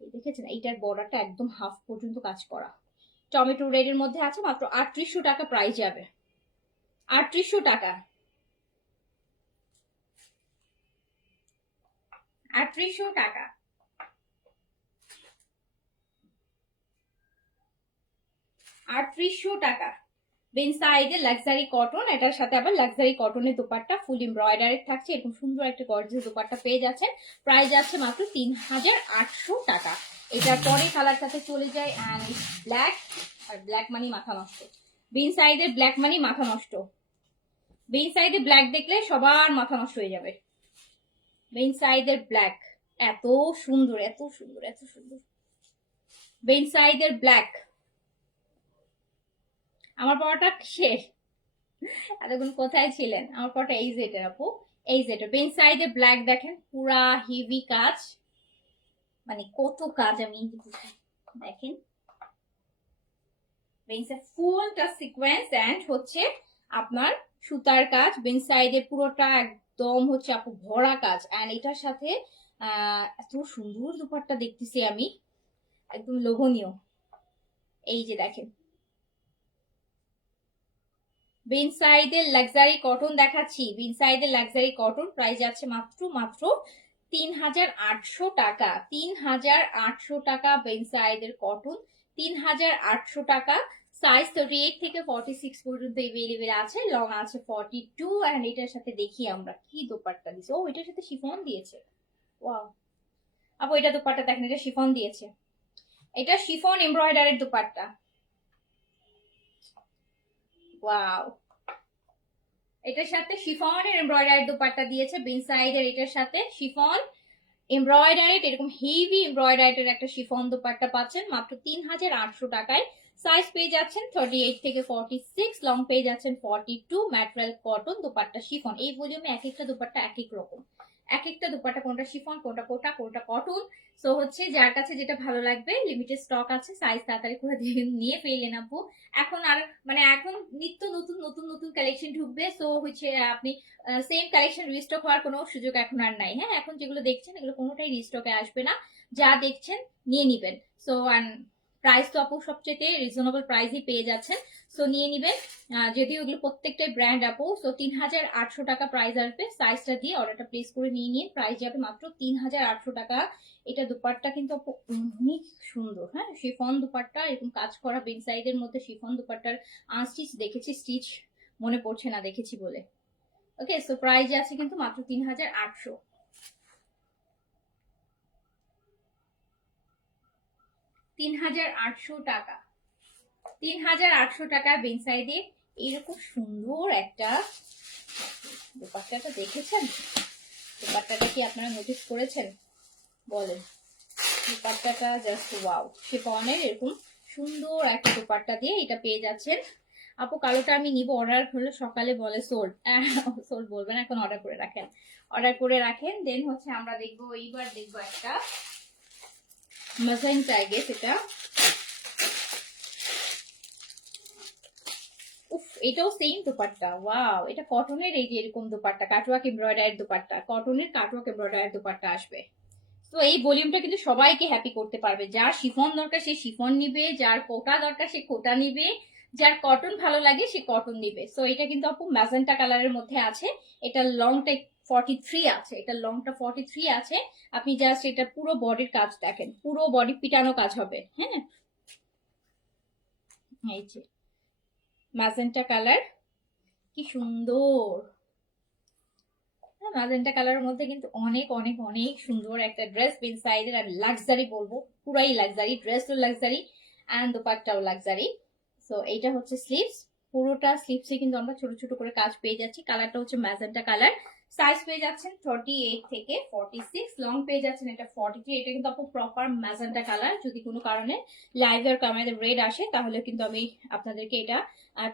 এই দেখেছেন এইটার বর্ডারটা একদম হাফ পর্যন্ত কাজ করা, টমেটো রেড এর মধ্যে আছে, মাত্র 3800 টাকা প্রাইস যাবে, 3800 টাকা, 3800 টাকা, 3800 টাকা। বেন সাইডের লাক্সারি কটন, এটার সাথে আবার লাক্সারি কটনের দোপাট্টা ফুল এমব্রয়ডারি থাকছে, এরকম সুন্দর একটা গর্জিয়াস দোপাট্টা পেয়ে যাচ্ছেন। প্রাইস যাচ্ছে মাত্র 3800 টাকা। এটার পরে কালারটাতে চলে যায় ব্ল্যাক, আর ব্ল্যাক মানে মাথা নষ্ট। বেন সাইডের ব্ল্যাক মানে মাথা নষ্ট, বেন সাইডে ব্ল্যাক দেখলে সবার মাথা নষ্ট হয়ে যাবে। বেন সাইডের ব্ল্যাক এত সুন্দর, এত সুন্দর, এত সুন্দর। বেন সাইডের ব্ল্যাক, আমার পড়াটা শেষ, এতক্ষণ কোথায় ছিলেন? আমার পড়াটা এই যেটা আপু, এই যেটা বেন সাইডে ব্ল্যাক দেখেন, পুরা হেভি কাজ, মানে কত কাজ আমি দেখেন, বেন সাইড ফুলটা সিকোয়েন্স এন্ড হচ্ছে আপনার সুতার কাজ, বেন সাইডে পুরোটা একদম হচ্ছে আপু ভরা কাজ। এন্ড এটার সাথে এত সুন্দর দুপাট্টা দেখতেছি আমি, একদম লোভনীয়। এই যে দেখেন বেন সাইডের লাক্সারি কটন দেখাচ্ছি, বেন সাইডের লাক্সারি কটন, প্রাইস যাচ্ছে মাত্র মাত্র 3800 টাকা, 3800 টাকা বেন সাইডের কটন, 3800 টাকা। সাইজ 38 থেকে 46 পর্যন্ত এভেলেবেল আছে, লং আছে 42। এন্ড এটার সাথে দেখি আমরা কি দোপাট্টা দিয়েছে, ও এটার সাথে শিফন দিয়েছে, ওয়াও আপু এটা দোপাট্টা দেখেন, এটা শিফন দিয়েছে, এটা শিফন এমব্রয়ডারির দোপাট্টা, ওয়াও। এটার সাথে শিফনের এমব্রয়ডারি দোপাট্টা দিয়েছে বেন সাইডের, এটার সাথে শিফন এমব্রয়ডারি, এরকম হেভি এমব্রয়ডারির একটা শিফন দোপাট্টা পাচ্ছেন মাত্র 3800 টাকায়। সাইজ পেয়ে যাচ্ছেন 38 থেকে 46, লং পেয়ে যাচ্ছেন 42, ম্যাটেরিয়াল কটন, দোপাট্টা শিফন। এই ভলিউমে এক একটা দোপাট্টা এক এক রকম, এক একটা দোপাট্টা কোনটা শিফন, কোনটা কোটা, কোনটা কটন। সো হচ্ছে যার কাছে যেটা ভালো লাগবে, লিমিটেড স্টক আছে, সাইজ তাড়াতাড়ি করে নিয়ে ফেললেন আপু। এখন আর মানে এখন নিত্য নতুন নতুন নতুন কালেকশন ঢুকবে, সো হচ্ছে আপনি সেম কালেকশন রিস্টক হওয়ার কোনো সুযোগ এখন আর নাই। হ্যাঁ এখন যেগুলো দেখছেন এগুলো কোনোটাই রিস্টকে আসবে না, যা দেখছেন নিয়ে নিবেন। সো প্রাইস তো আপু সবচেয়ে রিজনেবল প্রাইসই পেয়ে যাচ্ছেন, সো নিয়ে নিবেন। যদিও এগুলো প্রত্যেকটাই ব্র্যান্ড আপু, সো 3800 টাকা প্রাইস আসবে। সাইজটা দিয়ে অর্ডারটা প্লেস করে নিয়ে নিন, প্রাইস যাবে মাত্র 3800 টাকা। এটা দুপাট্টা কিন্তু আপু অনেক সুন্দর, হ্যাঁ শিফন দুপাট্টা, এরকম কাজ করা বেন সাইডের মধ্যে শিফন দুপাট্টার আনস্টিচ দেখেছি, স্টিচ মনে পড়ছে না দেখেছি বলে। ওকে সো প্রাইস আছে কিন্তু মাত্র 3800, 3800 টাকা, 3800 টাকা বেন সাইডে এরকম সুন্দর একটা দোপাট্টাটা দেখেছেন? দোপাট্টাটা কি আপনারা নোটিস করেছেন বলেন? দোপাট্টাটা জাস্ট ওয়াও, শিফনের এরকম সুন্দর একটা দোপাট্টা দিয়ে এটা পেয়ে যাচ্ছেন। আপু কালোটা আমি নিব, অর্ডার হলে সকালে বলে সোল্ড। সোল্ড বলবেন, এখন অর্ডার করে রাখেন, অর্ডার করে রাখেন। দেন হচ্ছে আমরা দেখবো, এইবার দেখবো একটা ম্যাজেন্টা, গেস এটা, উফ এটাও সেম দোপাট্টা, ওয়াও, এটা কটনের, এই যে এরকম দোপাট্টা, কাটওয়ার্ক এমব্রয়ডারি দোপাট্টা, কটনের কাটওয়ার্ক এমব্রয়ডারি দোপাট্টা আসবে। তো এই ভলিউমটা কিন্তু সবাইকে হ্যাপি করতে পারবে, যার শিফন দরকার সে শিফন নিবে, যার কোটা দরকার সে কোটা নিবে, যার কটন ভালো লাগে সে কটন নিবে। সো এটা কিন্তু আপু ম্যাজেন্টা কালারের মধ্যে আছে, এটা লংটা 43 আছে, এটা লংটা 43 আছে। আপনি জাস্ট এটা পুরো বডির কাজ দেখেন, পুরো বডি পিটানো কাজ হবে। হ্যাঁ, এই যে ম্যাজেন্টা কালার, কি সুন্দর। ম্যাজেন্টা কালারের মধ্যে কিন্তু অনেক অনেক অনেক সুন্দর একটা ড্রেস, বিন সাইডের, আর লাক্সারি বলবো, পুরাই লাক্সারি, ড্রেসও লাক্সারি অ্যান্ড দোপাট্টাও লাক্সারি। সো এইটা হচ্ছে স্লিভস, পুরোটা স্লিভসে কিন্তু আমরা ছোট ছোট করে কাজ পেয়ে যাচ্ছি। কালারটা হচ্ছে ম্যাজেন্টা কালার, সাইজ পেয়ে যাচ্ছেন 38 থেকে 46, লং পেয়ে যাচ্ছেন এটা 43। এটা কিন্তু আপু প্রপার ম্যাজেন্টা কালার। যদি কোনো কারণে লাইভ আর ক্যামেরাতে রেড আসে তাহলে কিন্তু আমি আপনাদেরকে এটা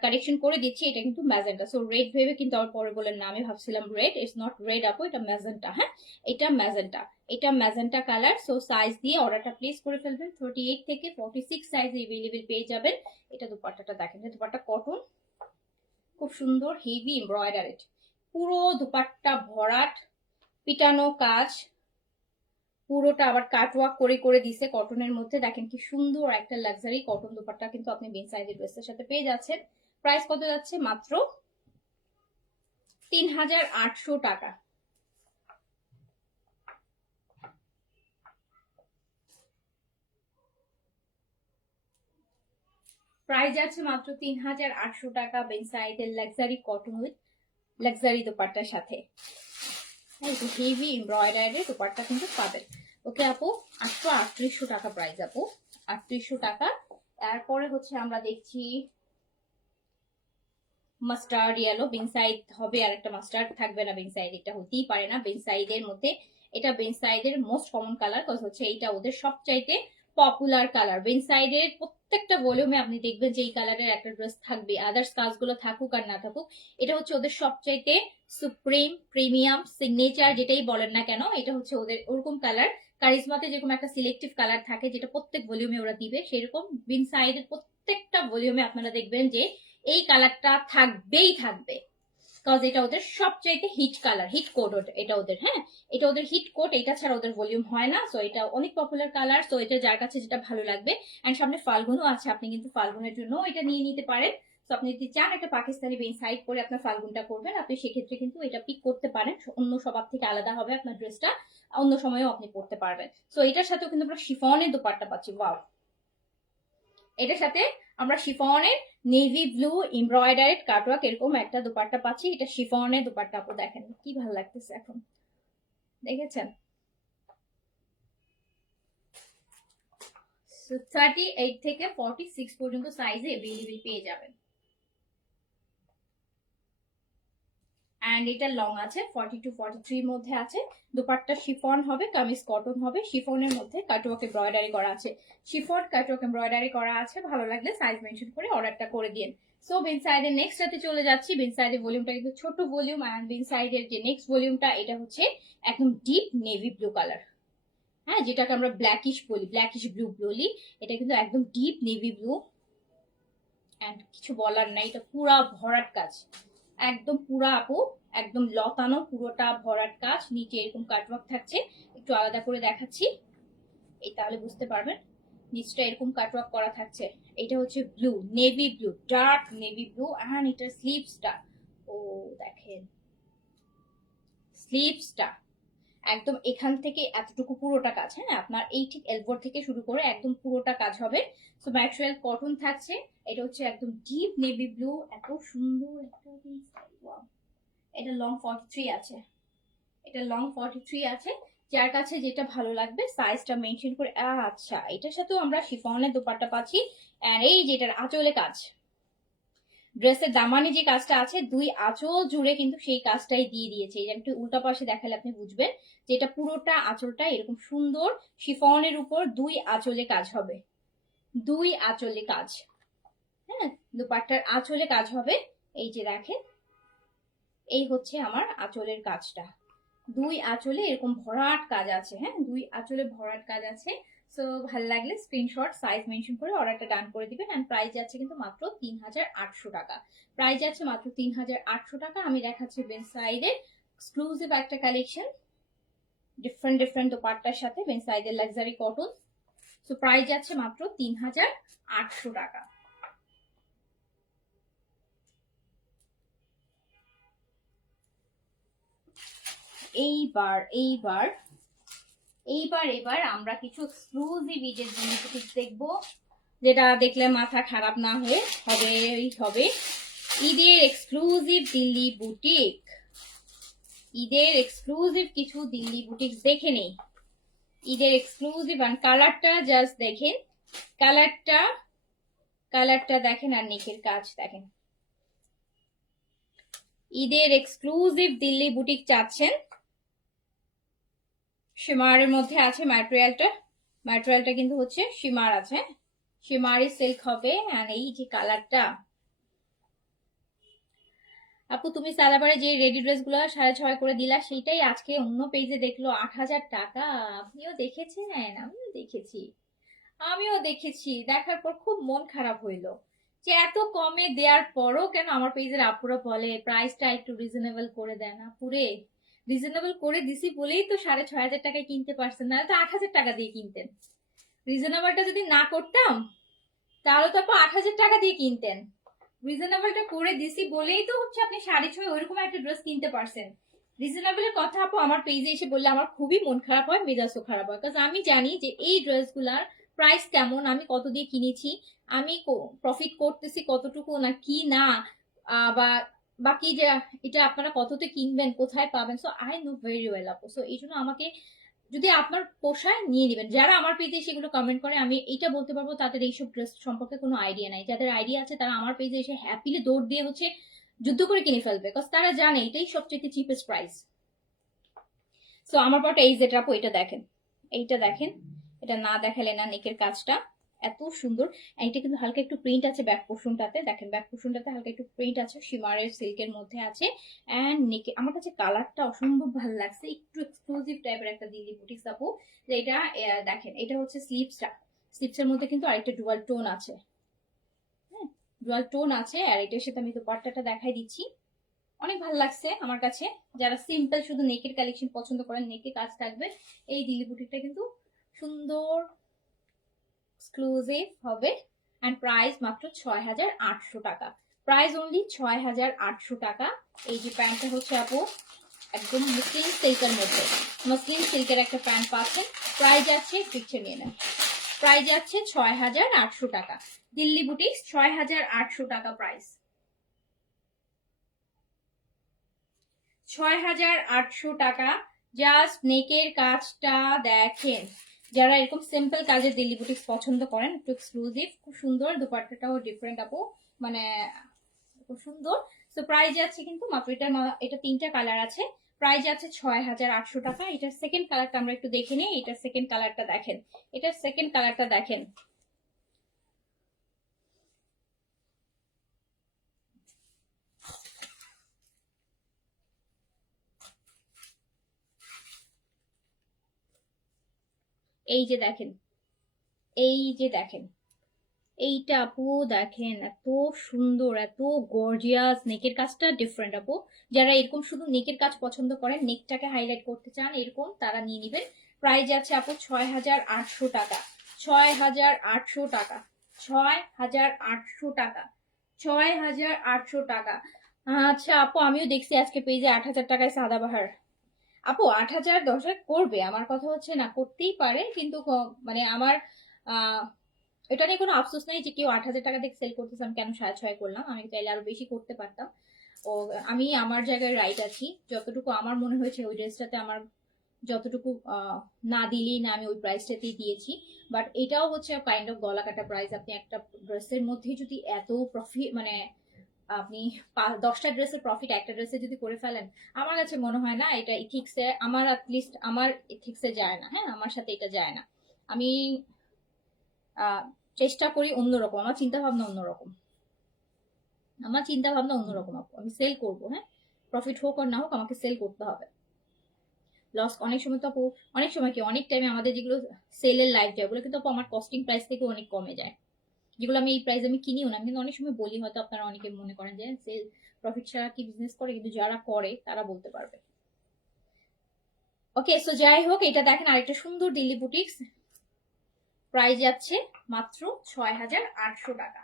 কারেকশন করে দিচ্ছি, এটা কিন্তু ম্যাজেন্টা। সো রেড ভেবে কিন্তু আমার পরে বলেন না আমি ভাবছিলাম রেড, ইটস নট রেড আপু, এটা ম্যাজেন্টা। হ্যাঁ, এটা ম্যাজেন্টা, এটা ম্যাজেন্টা কালার। সো সাইজ দিয়ে অর্ডারটা প্লেস করে ফেলবেন, 38 থেকে 46 সাইজ এভেলেবেল পেয়ে যাবেন। এটা দুপাট্টাটা দেখেন, দুপাট্টা কটন, খুব সুন্দর হেভি এমব্রয়ডারিড, পুরো দুপাট্টা ভরাট পিটানো কাজ, পুরোটা আবার কাটওয়ার্ক করে করে দিছে কটনের মধ্যে। দেখেন কি সুন্দর একটা লাক্সারি কটন দুপাট্টা কিন্তু আপনি বিন সাইজের ড্রেসের সাথে পেয়ে যাচ্ছেন। প্রাইস কত যাচ্ছে? মাত্র 3800 টাকা। প্রাইস যাচ্ছে মাত্র 3800 টাকা, বিন সাইজের লাক্সারি কটন উইথ লাক্সারি দুপাট্টার সাথে। হেভি এমব্রয়ডারি দুপাট্টা কিন্তু পাবেন। ওকে আপু, 838 টাকা প্রাইস আপু, 3800 টাকা। তারপরে হচ্ছে আমরা দেখছি মাস্টার্ড ইয়েলো, বিন সাইড হবে আর একটা মাস্টার্ড থাকবে না, বিন সাইড এটা হতেই পারে না। বিন সাইডের মধ্যে এটা বিন সাইডের মোস্ট কমন কালার, কজ হচ্ছে এইটা ওদের সবচাইতে পপুলার কালার। বিন সাইডের প্রত্যেকটা ভলিউমে আপনি দেখবেন যে এই কালারের একটা ড্রেস থাকবে, আদার্স কাজগুলো থাকুক আর না থাকুক, এটা হচ্ছে ওদের সবচাইতে সুপ্রিম প্রিমিয়াম সিগনেচার যেটাই বলেন না কেন, এটা হচ্ছে ওদের ওরকম কালার। কারিজমাতে যেরকম একটা সিলেক্টিভ কালার থাকে যেটা প্রত্যেক ভলিউমে ওরা দিবে, সেরকম বিন সাইডের প্রত্যেকটা ভলিউমে আপনারা দেখবেন যে এই কালারটা থাকবেই থাকবে, কজ এটা ওদের সবচাইতে হিট কালার, হিট কোড এটা ওদের। হ্যাঁ, এটা ওদের হিট কোড, এটা ছাড়া ওদের ভলিউম হয় না। সো এটা অনেক পপুলার কালার। সো এটা যার কাছে যেটা ভালো লাগবে, এন্ড সামনে ফাল্গুনও আছে, আপনি কিন্তু ফাল্গুনের জন্য এটা নিয়ে নিতে পারেন। তো আপনি যদি চান একটা পাকিস্তানি বেন সাইড করে আপনার ফাল্গুনটা করবেন, আপনি সেক্ষেত্রে কিন্তু এটা পিক করতে পারেন, অন্য সবার থেকে আলাদা হবে আপনার ড্রেসটা, অন্য সময়ও আপনি পরতে পারবেন। সো এটার সাথেও কিন্তু আমরা শিফনের দোপাট্টা পাচ্ছি, ওয়াও। এটার সাথে আমরা শিফনের নেভি ব্লু এমব্রয়ডারিড কাটওয়ার্ক এরকম একটা দোপাট্টা পাচ্ছি। এটা শিফনের দোপাট্টা, আপু দেখেন কি ভালো লাগতেছে এখন, দেখেছেন? 38 থেকে 46 পর্যন্ত সাইজে এভেলেবেল পেয়ে যাবেন। অ্যান্ড এটা লং আছে 42 43 মধ্যে আছে। দোপাট্টা শিফন হবে, কামিজ কটন হবে, শিফনের মধ্যে কাটওয়ার্ক এমব্রয়ডারি করা আছে, শিফন কাটওয়ার্ক এমব্রয়ডারি করা আছে। ভালো লাগলে সাইজ মেনশন করে অর্ডারটা করে দিন। সো বিন সাইডের নেক্সট রাতে চলে যাচ্ছি। বিন সাইডের ভলিউমটা কিন্তু ছোট ভলিউম, অ্যান্ড বিন সাইডের যে নেক্সট ভলিউমটা এটা হচ্ছে একদম ডিপ নেভি ব্লু কালার। হ্যাঁ, যেটাকে আমরা ব্ল্যাকিশ বলি, ব্ল্যাকিশ ব্লু বলি, এটা কিন্তু একদম ডিপ নেভি ব্লু। অ্যান্ড কিছু বলার নাই, এটা পুরা ভরাট কাজ, একদম পুরা আপু, একদম লতানো, পুরোটা ভরাট কাজ। নিচে এরকম কাটওয়ার্ক থাকছে, একটু আলাদা করে দেখাচ্ছি এই তাহলে বুঝতে পারবেন। নিচটা এরকম কাটওয়ার্ক করা থাকছে। এটা হচ্ছে blue, navy blue, dark navy blue. And এটার স্লিভসটা, ও দেখেন স্লিভসটা একদম এখান থেকে এতটুকু পুরোটা কাজ। হ্যাঁ, আপনার এই ঠিক এলবোর থেকে শুরু করে একদম পুরোটা কাজ হবে। সো ম্যাটেরিয়াল কটন থাকছে। এটা হচ্ছে একদম ডিপ নেভি ব্লু, এত সুন্দর একটা, এটা লং 43 আছে, এটা লং 43 আছে। যার কাছে যেটা ভালো লাগবে সাইজটা মেনশন করে। আচ্ছা, এটার সাথেও আমরা শিফনের দোপাট্টা পাচ্ছি, আর এই যেটার আঁচলে কাজ, ড্রেসের দামানে যে কাজটা আছে দুই আঁচল জুড়ে কিন্তু সেই কাজটাই দিয়ে দিয়েছে। এই যে একটু উল্টা পাশে দেখালে আপনি বুঝবেন যে এটা পুরোটা আঁচলটা এরকম সুন্দর শিফনের উপর দুই আঁচলে কাজ হবে, দুই আঁচলে কাজ। হ্যাঁ, দুপাট্টার আঁচলে কাজ হবে। এই যে দেখেন, এই হচ্ছে আমার আঁচলের কাজটা। দুই আঁচলে এরকম ভরাট কাজ আছে। হ্যাঁ, দুই আঁচলে ভরাট কাজ আছে। সো ভাল লাগলে স্ক্রিনশট সাইজ মেনশন করে অর্ডারটা ডান করে দিবেন। এন্ড প্রাইস যাচ্ছে কিন্তু মাত্র 3800 টাকা। প্রাইস যাচ্ছে মাত্র 3800 টাকা। আমি দেখাচ্ছি বেনসাইডের এক্সক্লুসিভ একটা কালেকশন, ডিফারেন্ট ডিফারেন্ট দোপাট্টার সাথে, বেনসাইডের লাক্সারি কটন। সো প্রাইস যাচ্ছে মাত্র 3800 টাকা। এইবার এইবার এইবার এবার আমরা কিছু এক্সক্লুসিভ ঈদের জিনিস দেখবো, যেটা দেখলে মাথা খারাপ না হয়ে হবে। ঈদের এক্সক্লুসিভ দিল্লি বুটিক, ঈদের এক্সক্লুসিভ কিছু দিল্লি বুটিক দেখে নেই। ঈদের এক্সক্লুসিভ, আর কালারটা জাস্ট দেখেন, কালারটা দেখেন, আর নেকের কাজ দেখেন। ঈদের এক্সক্লুসিভ দিল্লি বুটিক চাচ্ছেন, শিমারের মধ্যে আছে ম্যাটেরিয়ালটা কিন্তু হচ্ছে শিমার আছে, শিমারি সিল্ক হবে। আর এই যে কালারটা, আপু তুমি সালাবারে যে রেডি ড্রেস গুলো 6.5 করে দিলা, সেইটাই আজকে অন্য পেজে দেখলো 8000 টাকা। আপনিও দেখেছেন? আমিও দেখেছি। দেখার পর খুব মন খারাপ হইলো যে এত কমে দেওয়ার পরও কেন আমার পেজের আপুরা বলে প্রাইসটা একটু রিজনেবল করে দেন। আপুরে, রিজনেবল করে দিছি বলেই তো 6500 টাকায় কিনতে পারছেন, না তো 8000 টাকা দিয়ে কিনতেন। রিজনেবলটা যদি না করতাম তাহলে তো আপু 8000 টাকা দিয়ে কিনতেন। রিজনেবলটা করে দিছি বলেই তো হচ্ছে আপনি 6.5 ওইরকম একটা ড্রেস কিনতে পারছেন। রিজনেবলের কথা আপু আমার পেজে এসে বললে আমার খুবই মন খারাপ হয়, মেজাজও খারাপ হয়, কারণ আমি জানি যে এই ড্রেসগুলার প্রাইস কেমন, আমি কত দিয়ে কিনেছি, আমি প্রফিট করতেছি কতটুকু না কি না, বা বাকি যে এটা আপনারা কততে কিনবেন, কোথায় পাবেন। So I know very well আপু। সো এই জন্য আমাকে যদি আপনার পোষায় নিয়ে নেবেন। যারা আমার পেজে সেগুলো কমেন্ট করে, আমি এইটা বলতে পারবো তাদের এইসব ড্রেস সম্পর্কে কোনো আইডিয়া নাই। যাদের আইডিয়া আছে তারা আমার পেজে এসে হ্যাপিলি দৌড় দিয়ে হচ্ছে যুদ্ধ করে কিনে ফেলবে, বিকজ তারা জানে এটাই সবচেয়ে চিপেস্ট প্রাইস। সো আমার পাটা এই যেটা আপু, এটা দেখেন, এইটা দেখেন, এটা না দেখালে না। নেকের কাজটা এত সুন্দর। এইটা কিন্তু হালকা একটু প্রিন্ট আছে ব্যাক পোর্শনটাতে, দেখেন ব্যাক পোর্শনটাতে হালকা একটু প্রিন্ট আছে, শিমারের সিল্কের মধ্যে আছে। এন্ড নেকে আমার কাছে কালারটা অসম্ভব ভালো লাগছে, একটু এক্সক্লুসিভ টাইপের একটা দিল্লি বুটিক্স আপু। যে এটা দেখেন, এটা হচ্ছে স্লিভসটা, স্লিভসের মধ্যে কিন্তু আরেকটা ডুয়াল টোন আছে। হ্যাঁ, ডুয়াল টোন আছে। আর এটার সাথে আমি দোপাট্টাটা দেখাই দিচ্ছি, অনেক ভালো লাগছে আমার কাছে। যারা সিম্পল শুধু নেকের কালেকশন পছন্দ করেন, নেকে কাজ থাকবে, এই দিল্লি বুটিকটা কিন্তু সুন্দর এক্সক্লুসিভ হবে। এন্ড প্রাইস মাত্র 6800 টাকা। প্রাইস অনলি 6800 টাকা। এই যে প্যান্টটা হচ্ছে আপু একদম মসলিন সিল্কের মধ্যে, মসলিন সিল্কের একটা প্যান্ট পাচ্ছেন। প্রাইস যাচ্ছে, পিকচার নিয়ে নেন, প্রাইস যাচ্ছে 6800 টাকা। দিল্লি বুটিক্স 6800 টাকা প্রাইস, 6800 টাকা। জাস্ট নেকের কাজটা দেখেন। যারা এরকম সিম্পল কাজের দিল্লি বুটিক্স পছন্দ করেন, একটু এক্সক্লুসিভ, খুব সুন্দর, দুপাট্টাটাও ডিফারেন্ট আপু, মানে খুব সুন্দর। তো প্রাইস যাচ্ছে কিন্তু মাত্র, এটা 3টা কালার আছে। প্রাইস যাচ্ছে 6800 টাকা। এটার সেকেন্ড কালারটা আমরা একটু দেখে নিই। এটার সেকেন্ড কালারটা দেখেন, এটার সেকেন্ড কালারটা দেখেন। এই যে দেখেন, এই যে দেখেন, এইটা আপু দেখেন, এত সুন্দর, এত গর্জিয়াস। নেকের কাজটা ডিফারেন্ট আপু। যারা এরকম শুধু নেকের কাজ পছন্দ করেন, নেকটাকে হাইলাইট করতে চান এরকম, তারা নিয়ে নিবেন। প্রাইস আছে আপু 6800 টাকা, 6800 টাকা, 6800 টাকা, 6800 টাকা। আচ্ছা আপু, আমিও দেখছি আজকে পেজে 8000 টাকায় সাদাবাহার। আপু 8000 10,000 করবে, আমার কথা হচ্ছে না, করতেই পারে, কিন্তু মানে আমার আহ এটা নিয়ে কোনো আফসোস নাই যে কেউ 8000 টাকা দিয়ে সেল করতেছে, আমি কেন 6.5 করলাম। আমি চাইলে আরো বেশি করতে পারতাম। ও, আমি আমার জায়গায় রাইট আছি। যতটুকু আমার মনে হয়েছে ওই ড্রেসটাতে আমার যতটুকু না দিলেই না, আমি ওই প্রাইসটাতেই দিয়েছি। বাট এটাও হচ্ছে কাইন্ড অফ গলা কাটা প্রাইস। আপনি একটা ড্রেসের মধ্যে যদি এত প্রফিট, মানে আপনি 10টা ড্রেসের প্রফিট একটা ড্রেসে যদি করে ফেলেন, আমার কাছে মনে হয় না এটা ইথিক্সে, আমার অ্যাটলিস্ট আমার ইথিক্সে যায় না। হ্যাঁ, আমার সাথে এটা যায় না। আমি চেষ্টা করি অন্যরকম, আমার চিন্তা ভাবনা অন্যরকম। আমার চিন্তা ভাবনা অন্যরকম আপু, আমি সেল করবো, হ্যাঁ, প্রফিট হোক আর না হোক আমাকে সেল করতে হবে। লস অনেক সময় তো আপু, অনেক সময় কি অনেক টাইমে আমাদের যেগুলো সেলের লাইফ যায় ওগুলো কিন্তু আপু আমার কস্টিং প্রাইস থেকে অনেক কমে যায়, যেগুলো আমি এই প্রাইস আমি কিনিও না, কিন্তু অনেক সময় বলি, হয়তো আপনারা অনেকে মনে করেন যে সেল প্রফিট ছাড়া কি বিজনেস করে, কিন্তু যারা করে তারা বলতে পারবে। ওকে, সো যাই হোক, এটা দেখেন আরেকটা সুন্দর দিল্লি বুটিক্স, প্রাইস যাচ্ছে মাত্র 6,800 টাকা।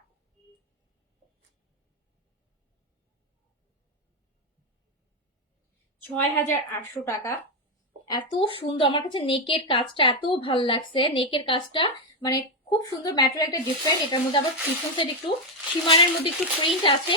6,800 টাকা, এত সুন্দর। আমার কাছে নেকের কাজটা এত ভাল লাগছে, নেকের কাজটা মানে খুব সুন্দর, ম্যাটেরিয়াল একটা ডিফারেন্ট, এটার মধ্যে আবার পিছন সাইড একটু সীমানের মধ্যে একটু প্রিন্ট আছে,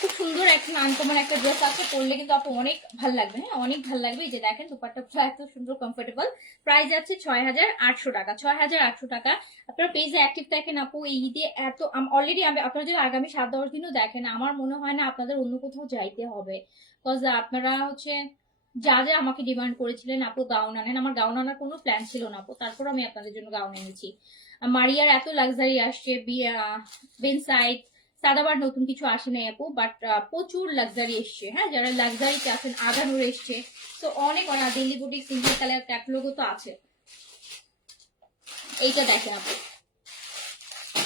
খুব সুন্দর একটা আনকমন একটা ড্রেস আছে, পরলে কিন্তু আপু অনেক ভাল লাগবে, হ্যাঁ অনেক ভাল লাগবে। এই যে দেখেন দুপাট্টা এত সুন্দর কমফোর্টেবল, প্রাইস আছে 6,800 টাকা। 6,800 টাকা। আপনারা পেজে অ্যাক্টিভ থাকেন আপু, এই ঈদে এত অলরেডি আমি আপনারা যদি আগামী 7-10 দিনও দেখেন, আমার মনে হয় না আপনাদের অন্য কোথাও যাইতে হবে, বিকজ আপনারা হচ্ছে যা যা আমাকে ডিমান্ড করেছিলেন আপু গাউন আনেন, আমার গাউন আনার কোনো প্ল্যান ছিল না আপু, তারপর আমি আপনাদের জন্য গাউন এনেছি। মারিয়ার এত লাক্সারি আসছে, বেনসাইড সাদাবার নতুন কিছু আসে নাই আপু, বাট প্রচুর লাক্সারি এসছে, হ্যাঁ যারা লাক্সারিতে আছেন আগানোর এসছে, তো অনেক অনেক দিল্লি বুটিক সিঙ্গেল কালার ক্যাটালগও তো আছে। এইটা দেখেন আপু,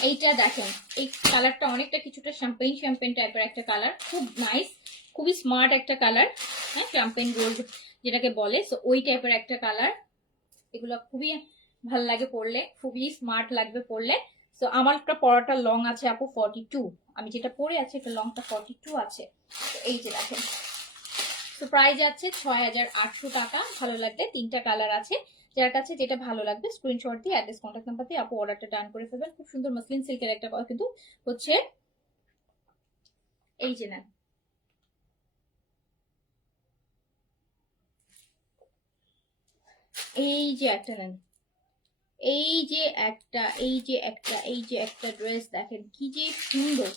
এইটা দেখেন, এই কালারটা অনেকটা কিছুটা শ্যাম্পেন শ্যাম্পেন টাইপের একটা কালার, খুব নাইস, খুবই স্মার্ট একটা কালার, হ্যাঁ শ্যাম্পেন গোল্ড যেটাকে বলে, সো ওই টাইপের একটা কালার। এগুলো খুবই ভাল লাগে পরলে, খুবই স্মার্ট লাগবে পরলে। সো আমার একটা পরাটা লং আছে আপু 42, আমি যেটা পরে আছি এটা লংটা 42 আছে। এই যে দেখেন, তো প্রাইস আছে 6,800 টাকা। ভালো লাগবে, 3টা কালার আছে, যার কাছে যেটা ভালো লাগবে স্ক্রিনশট দিয়ে অ্যাড্রেস কন্ট্যাক্ট নাম্বার দিয়ে আপু অর্ডারটা ডান করে ফেলবেন। খুব সুন্দর মাসলিন সিল্কের একটা কিন্তু হচ্ছে, এই যে নেন, এই যে একটা নেন, এই যে একটা, এই যে একটা, এই যে একটা ড্রেস দেখেন কি যে সুন্দর,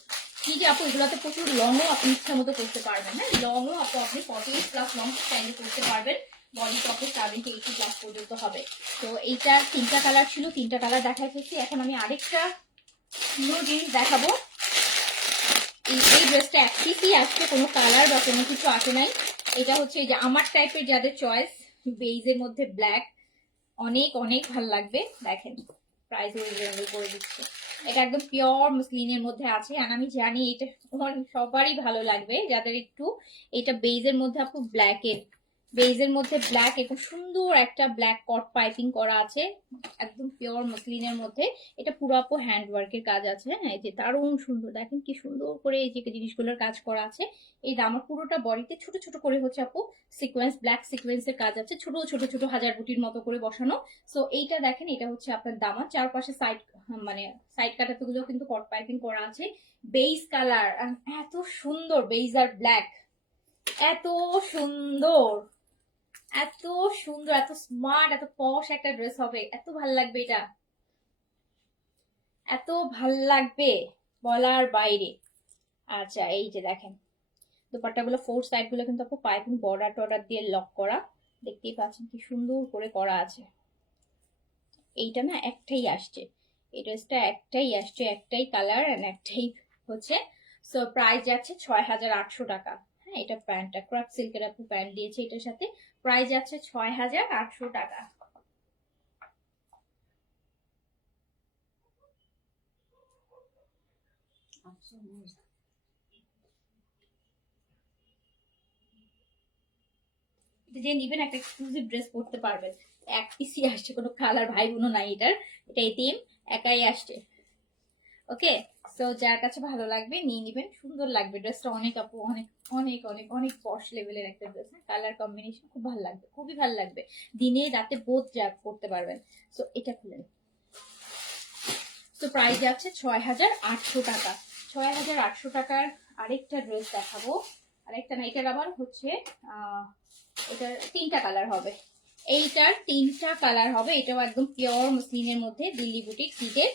কি যে আপু এগুলোতে প্রচুর লংও আপনি ইচ্ছা মতো করতে পারবেন, হ্যাঁ লংও আপু আপনি 48+ লং চাইলে করতে পারবেন, বডি টপে 70-80+ পর্যন্ত হবে। তো এইটার 3টা কালার ছিল, 3টা কালার দেখাইতেছি, এখন আমি আরেকটা সুন্দর জিনিস দেখাবো। এই ড্রেসটা এক পিসই আসছে, কোনো কালার বা কোনো কিছু আসে নাই। এটা হচ্ছে এই যে আমার টাইপের যাদের চয়েস, বেইজের মধ্যে ব্ল্যাক, অনেক অনেক ভালো লাগবে। দেখেন প্রাইস রিজনেবল করে দিচ্ছে, এটা একদম পিওর মসলিনের মধ্যে আছে, আর আমি জানি এটা সবারই ভালো লাগবে যাদের একটু, এটা বেইজের মধ্যে আপু ব্ল্যাকের, বেইজের মধ্যে ব্ল্যাক, এবং সুন্দর একটা ব্ল্যাক কট পাইপিং করা আছে, একদম পিওর মসলিনের মধ্যে। এটা পুরো আপু হ্যান্ড ওয়ার্কের কাজ আছে, হ্যাঁ এই যে দারুণ সুন্দর, দেখেন কি সুন্দর করে এই যে জিনিসগুলোর কাজ করা আছে। এই আমার পুরোটা বডিতে ছোট ছোট করে হচ্ছে আপু সিকোয়েন্স, ব্ল্যাক সিকোয়েন্সের কাজ আছে, ছোট ছোট ছোট হাজার বুটির মতো করে বসানো। সো এইটা দেখেন, এটা হচ্ছে আপনার দামা, চারপাশে সাইড মানে সাইড কাটাতে গুলো কিন্তু কট পাইপিং করা আছে। বেইজ কালার, এত সুন্দর বেইজ আর ব্ল্যাক, এত সুন্দর, এত সুন্দর, এত স্মার্ট, এত পশ একটা ড্রেস হবে, এত ভাল লাগবে এটা, এত ভাল লাগবে বলার বাইরে। আচ্ছা এই যে দেখেন দুপাট্টাগুলো, ফোর সাইড গুলো কিন্তু আপু পাইপিং বর্ডার টর্ডার দিয়ে লক করা, দেখতেই পাচ্ছেন কি সুন্দর করে করা আছে। এইটা না একটাই আসছে, এই ড্রেসটা একটাই আসছে, একটাই কালার এন্ড একটাই হচ্ছে। সো প্রাইস যাচ্ছে 6,800 টাকা। হ্যাঁ এটা প্যান্টটা ক্রপ সিল্কের আপু প্যান্ট দিয়েছে এটার সাথে, প্রাইস যাচ্ছে 6,800 টাকা। যে নিবেন একটা এক্সক্লুসিভ ড্রেস পরতে পারবেন, এক পিসি আসছে, কোনো কালার ভাই বোনও নাই এটার, এটা এতিম একাই আসছে। ওকে, সো যার কাছে ভালো লাগবে নিয়ে নিবেন, সুন্দর লাগবে ড্রেসটা, অনেক আপু অনেক অনেক অনেক অনেক পশ লেভেলের একটা ড্রেস, কালার কম্বিনেশন খুব ভালো লাগবে, খুবই ভালো লাগবে, দিনে রাতে বোধ যা করতে পারবেন। সো এটা খুলেন, তো প্রাইস যাচ্ছে 6,800 টাকা। 6,800 টাকার আরেকটা ড্রেস দেখাবো, আরেকটা না, এটার আবার হচ্ছে এটার 3টা কালার হবে, এইটার 3টা কালার হবে, এটাও একদম পিওর মসলিনের মধ্যে দিল্লি বুটিক সিটের।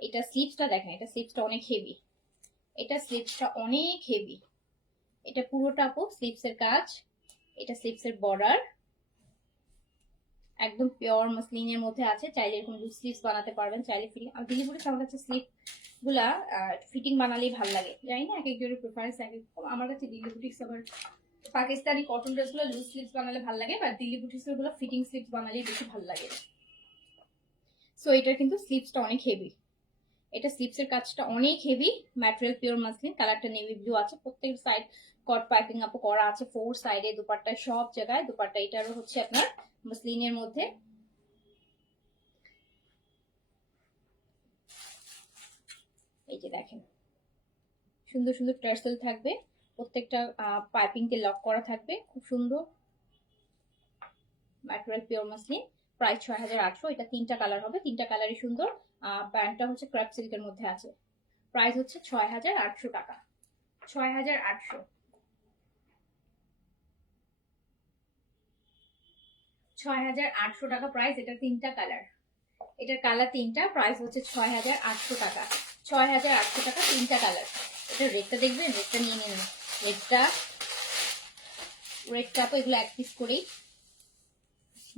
এটা স্লিপসটা দেখেন, এটা স্লিপসটা অনেক হেভি, এটা স্লিপসটা অনেক হেভি, এটা পুরোটা আপু স্লিপসের কাজ, এটা স্লিপসের বর্ডার, একদম পিওর মসলিনের মধ্যে আছে, চাইলে এরকম স্লিপস বানাতে পারবেন, চাইলে ফিলিং আর দিল্লি বুটিক আমার কাছে স্লিপ গুলা ফিটিং বানালেই ভালো লাগে, জানি না এক একজনের প্রেফারেন্স এক এক রকম। আমার কাছে দিল্লি বুটিক্স আবার পাকিস্তানি কটন ড্রেসগুলো লুজ স্লিভস বানালে ভালো লাগে, বা দিল্লি বুটিক্স গুলো ফিটিং স্লিভস বানালেই বেশি ভালো লাগে। সো এটার কিন্তু স্লিভসটা অনেক হেভি, এটা স্লিভসের কাজটা অনেক হেভি, ম্যাটেরিয়াল পিওর মাসলিন, কালারটা নেভি ব্লু আছে, প্রত্যেক সাইড কট পাইপিং আপ করা আছে, 4 সাইডে দুপাট্টা সব জায়গায় দুপাট্টা। এটারও হচ্ছে আপনার মাসলিনের মধ্যে এই যে দেখেন সুন্দর সুন্দর টার্সেল থাকবে, প্রত্যেকটা পাইপিং কে লক করা থাকবে, খুব সুন্দর ম্যাটেরিয়াল পিওর মাসলিন। প্রাইস 6800। এটা 3টা কালার হবে, 3টা কালারই সুন্দর। প্যান্টটা হচ্ছে ক্র্যাপ সিল্কের মধ্যে আছে। প্রাইস হচ্ছে 6800 টাকা, 6800, 6800 টাকা প্রাইস। এটা 3টা কালার, এটার কালার 3টা, প্রাইস হচ্ছে 6800 টাকা, 6800 টাকা 3টা কালার। এটা রেটটা দেখবেন, রেটটা নিয়ে নিন, রেটটা তো এগুলো এক পিস করেই,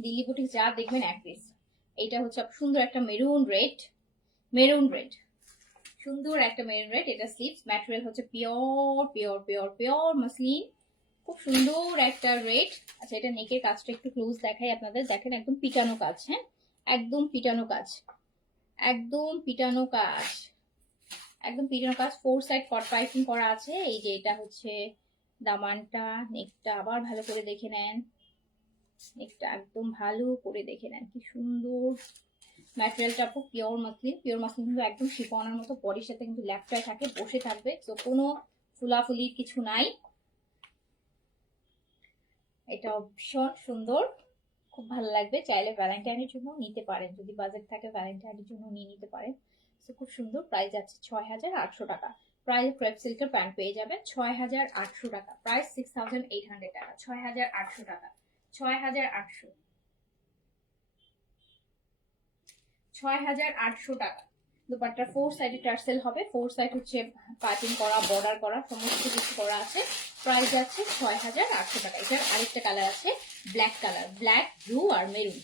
দিল্লি বুটিক যা দেখবেন এক পিস। এইটা হচ্ছে সুন্দর একটা মেরুন রেড, সুন্দর একটা মেরুন রেড। এটা স্লিভস, ম্যাটেরিয়াল হচ্ছে pure pure pure pure muslin, খুব সুন্দর একটা রেড। আচ্ছা এটা নেকের কাজটা একটু ক্লোজ দেখাই আপনাদের, দেখেন একদম পিটানো কাজ, হ্যাঁ একদম পিটানো কাজ, একদম পিটানো কাজ, একদম পিটানো কাজ। 4 সাইড কট পাইপিং করা আছে। এই যে এটা হচ্ছে দামানটা, নেকটা আবার ভালো করে দেখে নেন, নেকটা একদম ভালো করে দেখে নেন, কি সুন্দর ম্যাটেরিয়ালটা। খুব পিওর মাসলিন, পিওর মাসলিন কিন্তু একদম শিফনের মতো, বডির সাথে কিন্তু ল্যাপটায় থাকে, বসে থাকবে, তো কোনো ফুলাফুলির কিছু নাই। এটা ভীষণ সুন্দর, খুব ভালো লাগবে, চাইলে ভ্যালেন্টাইনের জন্য নিতে পারেন, যদি বাজেট থাকে ভ্যালেন্টাইনের জন্য নিয়ে নিতে পারেন। তো খুব সুন্দর, প্রাইস আছে 6800 টাকা। প্রাইস ক্রেপ সিল্কের প্যান্ট পেয়ে যাবেন 6800 টাকা, প্রাইস 6800 টাকা, 6800 টাকা, 6800, 6800 টাকা। দুপাট্টা 4 সাইডে টার্সেল হবে, 4 সাইড হচ্ছে পাইপিং করা, বর্ডার করা, সমস্ত কিছু করা আছে। প্রাইস আছে 6800 টাকা। এটার আরেকটা কালার আছে ব্ল্যাক কালার, ব্ল্যাক ব্লু আর মেরুন,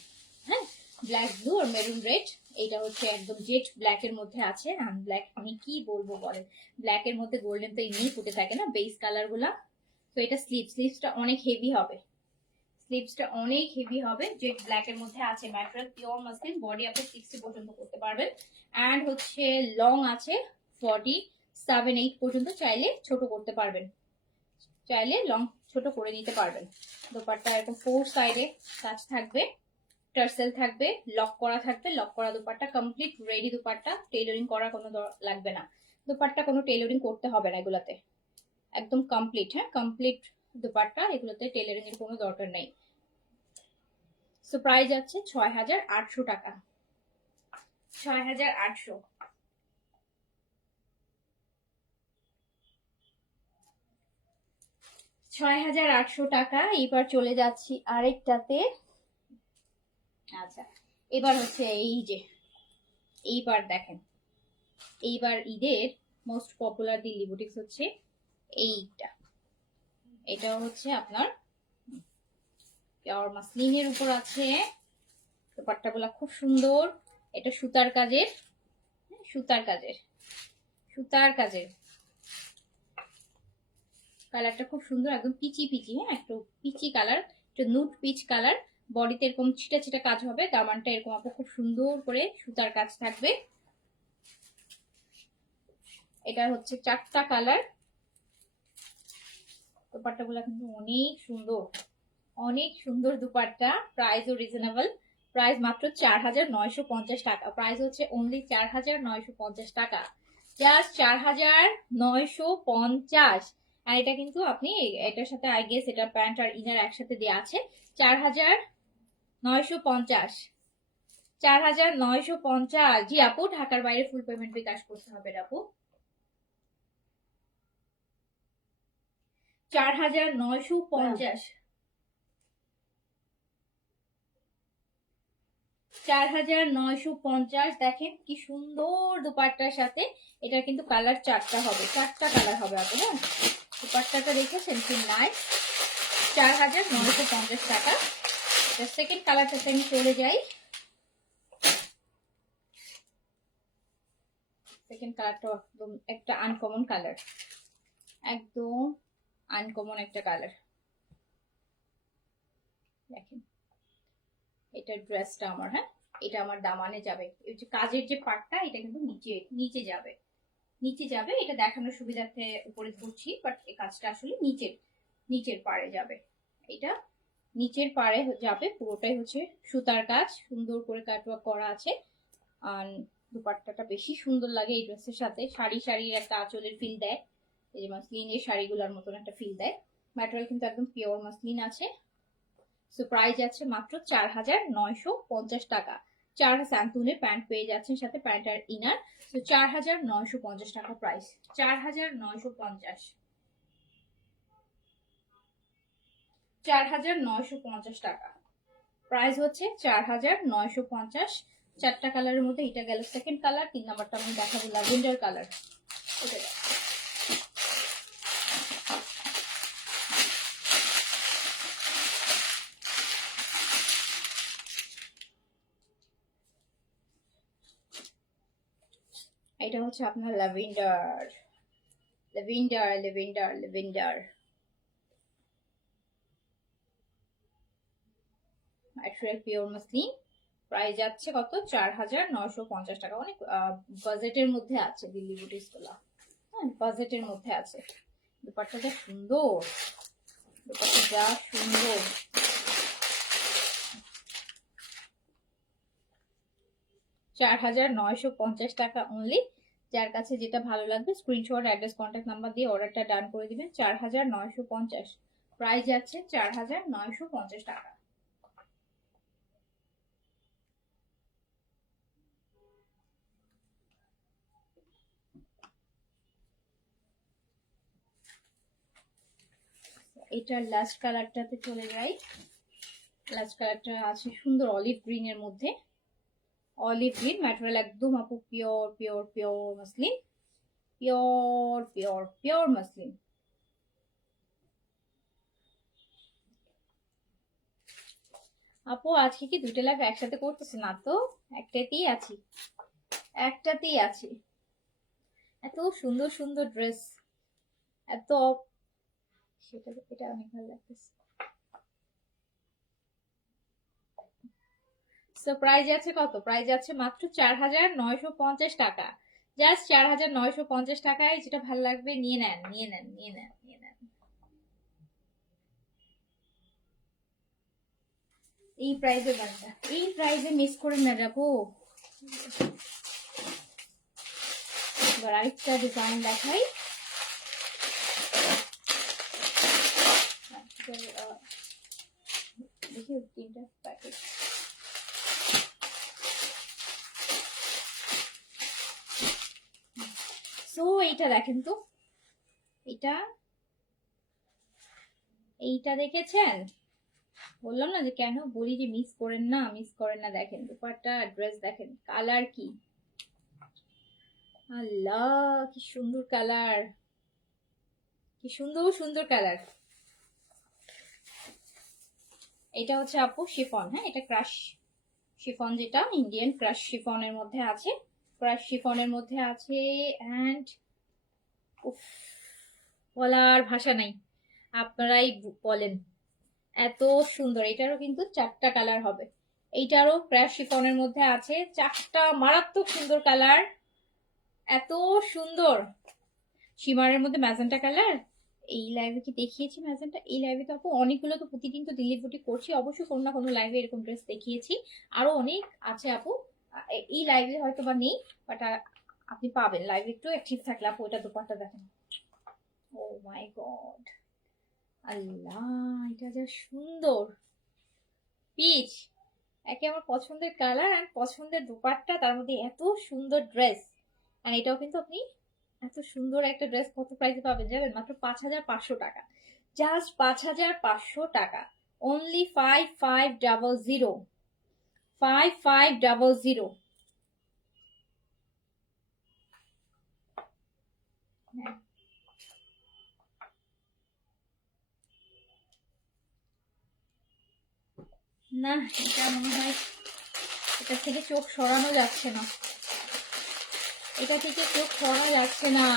হ্যাঁ ব্ল্যাক ব্লু আর মেরুন রেড। এইটা হচ্ছে একদম জেট ব্ল্যাক এর মধ্যে আছে, ব্ল্যাক আমি কি বলবো বলেন, ব্ল্যাক এর মধ্যে গোল্ডেন তো এমনি ফুটে থাকে না বেস কালার গুলা। তো এটা স্লিভসটা অনেক হেভি হবে, স্লিভসটা অনেক হেভি হবে, জেট ব্ল্যাক এর মধ্যে আছে, ম্যাটেরিয়াল পিওর মাসলিন, বডি আপনি 60 পর্যন্ত করতে পারবেন, এন্ড হচ্ছে লং আছে 47-8 পর্যন্ত, চাইলে ছোট করতে পারবেন, চাইলে লং ছোট করে নিতে পারবেন। দোপাট্টা এরকম 4 সাইডে কাজ থাকবে, টার্সেল থাকবে, লক করা থাকবে, লক করা dupatta, complete ready dupatta, tailoring করা কোনো লাগবে না, দোপাট্টা কোনো টেইলরিং করতে হবে না এগুলাতে, একদম কমপ্লিট, হ্যাঁ কমপ্লিট দোপাট্টা, এগুলোতে টেইলরিং এর কোনো দরকার নাই। সো প্রাইস আছে 6800 টাকা, 6800, 6800 টাকা। এবার চলে যাচ্ছি আরেকটাতে। আচ্ছা এবার হচ্ছে এই যে, এইবার দেখেন, এইবার ঈদের মোস্ট পপুলার দিল্লি বুটিক্স হচ্ছে এইটা, এটা হচ্ছে আপনার পিওর মাসলিনের উপর আছে, দোপাট্টাগুলো খুব সুন্দর, এটা সুতার কাজের, সুতার কাজের, সুতার কাজের, কালারটা খুব সুন্দর, একদম পিচি পিচি, হ্যাঁ একটু পিচি কালার, একটু নুট পিচ কালার, বডিতে এরকম ছিটা ছিটা কাজ হবে, দামানটা এরকম আপু খুব সুন্দর করে সুতার কাজ থাকবে। এটা হচ্ছে 4টা কালার, দোপাট্টাগুলো কিন্তু অনেক সুন্দর, অনেক সুন্দর দুপাট্টা, প্রাইসও রিজনেবল, প্রাইস মাত্র 4950 টাকা, প্রাইস হচ্ছে অনলি 4950 টাকা, জাস্ট 4950। আর এটা কিন্তু আপনি এটার সাথে আই গেস এটা প্যান্ট আর ইনার একসাথে দেওয়া আছে, 4950, 4950। জি আপু, ঢাকার বাইরে ফুল পেমেন্ট বিকাশ করতে হবে আপু। 4950, 4950। দেখেন কি সুন্দর দুপাট্টার সাথে, এটা কিন্তু কালার 4টা হবে, 4টা কালার হবে আপু, হ্যাঁ দুপাট্টাটা দেখেছেন কি নাইস, 4950 টাকা। সেকেন্ড কালারটাতে আমি চলে যাই, সেকেন্ড কালারটা একদম একটা আনকমন কালার, একদম আনকমন একটা কালার। দেখেন এটা ড্রেসটা আমার, হ্যাঁ এটা আমার দামানে যাবে, এই যে কাজের যে পার্টটা এটা কিন্তু নিচে নিচে যাবে, নিচে যাবে। এটা দেখানোর সুবিধার্থে উপরে ধরছি, বাট এই কাজটা আসলে নিচের নিচের পাড়ে যাবে। এটা নিচের পাড়ে যাবে, পুরোটাই হচ্ছে সুতার কাজ, সুন্দর করে কাটওয়ার্ক করা আছে। আর দুপাট্টাটা বেশি সুন্দর লাগে এই ড্রেসের সাথে, শাড়ি শাড়ির একটা আঁচলের ফিল দেয়, এই যে মাসলিনের শাড়িগুলোর মতন একটা ফিল দেয়। ম্যাটেরিয়াল কিন্তু একদম পিওর মাসলিন আছে। সো প্রাইস আছে মাত্র 4950 টাকা। 4 স্যান্তুনের প্যান্ট পেয়ে যাচ্ছেন সাথে প্যান্ট আর ইনার। তো 4950 টাকা প্রাইস, 4950, 4950 টাকা প্রাইস হচ্ছে 4950। 4টা কালারের মধ্যে এটা গেল সেকেন্ড কালার, 3 নাম্বারটা আমি দেখাবো ল্যাভেন্ডার কালার। এটা হচ্ছে আপনার lavender, lavender lavender lavender. Material pure muslin, price যাচ্ছে কত 4950 টাকা। অনেক বাজেটের মধ্যে আছে দিল্লি বুটিক্স গুলা, হ্যাঁ বাজেটের মধ্যে আছে। দুপাট্টাটা সুন্দর, দুপাট্টা যা সুন্দর। 4950 টাকা অনলি। যার কাছে যেটা ভালো লাগবে স্ক্রিনশট, অ্যাড্রেস, কন্ট্যাক্ট নাম্বার দিয়ে অর্ডারটা ডান করে দিবেন। 4950 প্রাইস যাচ্ছে 4950 টাকা। এটার লাস্ট কালারটাতে চলে যাই। লাস্ট কালারটা আছে সুন্দর অলিভ গ্রিন এর মধ্যে, অলিভ গ্রিন। ম্যাটেরিয়াল একদম আপু pure pure pure muslin, pure pure pure muslin. আপু আজকে কি দুইটা লাইভ একসাথে করতেছে? না তো, একটাতেই আছি, একটাতেই আছি। এত সুন্দর সুন্দর ড্রেস, এত সেটা এটা অনেক ভালো লাগতেছে। সো প্রাইস আছে কত? প্রাইস আছে মাত্র 4950 টাকা। জাস্ট 4950 টাকায় যেটা ভালো লাগবে নিয়ে নেন, নিয়ে নেন, নিয়ে নেন, নিয়ে নেন। এই প্রাইসে বান্দা, এই প্রাইসে মিস করে না যাবো। এবার আরেকটা ডিজাইন দেখাই। দেখি 3টা প্যাকেট। সো এইটা দেখেন তো, এইটা এইটা দেখেছেন? বললাম না যে কেন বলি যে মিস করেন না, মিস করেন না। দেখেন দুপাট্টা, ড্রেস দেখেন, কালার কি, আল্লাহ কি সুন্দর কালার, কি সুন্দর সুন্দর কালার। এটা হচ্ছে আপু শিফন, হ্যাঁ এটা ক্রাশ শিফন, যেটা ইন্ডিয়ান ক্রাশ শিফনের মধ্যে আছে, ক্রাশ শিফনের মধ্যে আছে। এন্ড বলার ভাষা নাই, আপনারাই বলেন এত সুন্দর। এটারও কিন্তু 4টা কালার হবে, এইটারও ক্রাশ শিফনের মধ্যে আছে 4টা মারাত্মক সুন্দর কালার, এত সুন্দর। শিমারের মধ্যে ম্যাজেন্টা কালার, এই লাইভে কি দেখিয়েছি ম্যাজেন্টা? এই লাইভে তো আপু অনেকগুলো তো প্রতিদিন তো দিল্লি বুটিক করছি, অবশ্যই কোনো না কোনো লাইভে এরকম ড্রেস দেখিয়েছি, আরো অনেক আছে আপু। এই লাইভে হয়তো বা নেই, বাট আপনি পাবেন লাইভে একটু অ্যাক্টিভ থাকলে। আপু এটা দুপাট্টা দেখেন, ও মাই গড, আল্লাহ এটা যা সুন্দর। পিচ, একে আমার পছন্দের কালার আর পছন্দের দুপাট্টা, তার মধ্যে এত সুন্দর ড্রেস। আর এটাও কিন্তু আপনি এত সুন্দর একটা ড্রেস কত প্রাইসে পাবেন জানেন? মাত্র 5500 টাকা, জাস্ট 5500 টাকা অনলি। 5500, 5500। না এটা মনে হয় এটা থেকে চোখ সরানো যাচ্ছে না। এটা থেকে চোখ সরা যাচ্ছে না।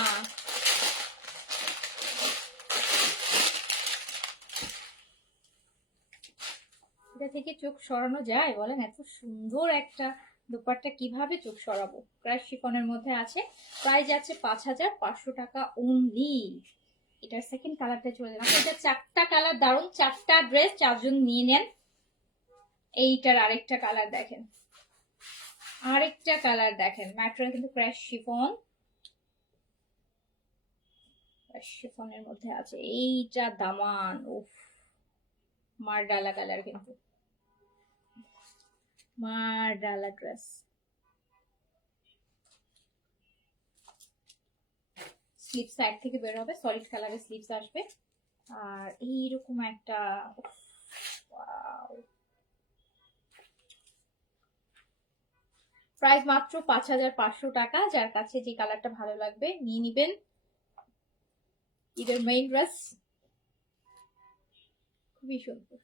এটা থেকে চোখ সরানো যায় বলেন? এত সুন্দর একটা দোপাট্টা কিভাবে চোখ সরাবো? ক্রাশ শিফনের মধ্যে আছে, প্রাইস আছে 5500 টাকা অনলি। এটার সেকেন্ড কালারটা চলে যাবে। এটা 4টা কালার, দারুন 4টা ড্রেস, 4জন নিয়ে নেন। এইটার আরেকটা কালার দেখেন, আরেকটা কালার দেখেন, ম্যাটেরিয়াল কিন্তু ক্রাশ শিফন, ক্রাশ শিফনের মধ্যে আছে। এইটা দামান, উফ মার ডালা কালার, কিন্তু মার ডালা ড্রেস। স্লিপ সাইড থেকে বের হবে, সলিড কালারের স্লিপস আসবে, আর এইরকম একটা প্রাইস মাত্র 5500 টাকা। যার কাছে যে কালারটা ভালো লাগবে নিয়ে নিবেন। ঈদের মেইন ড্রেস, খুবই সুন্দর।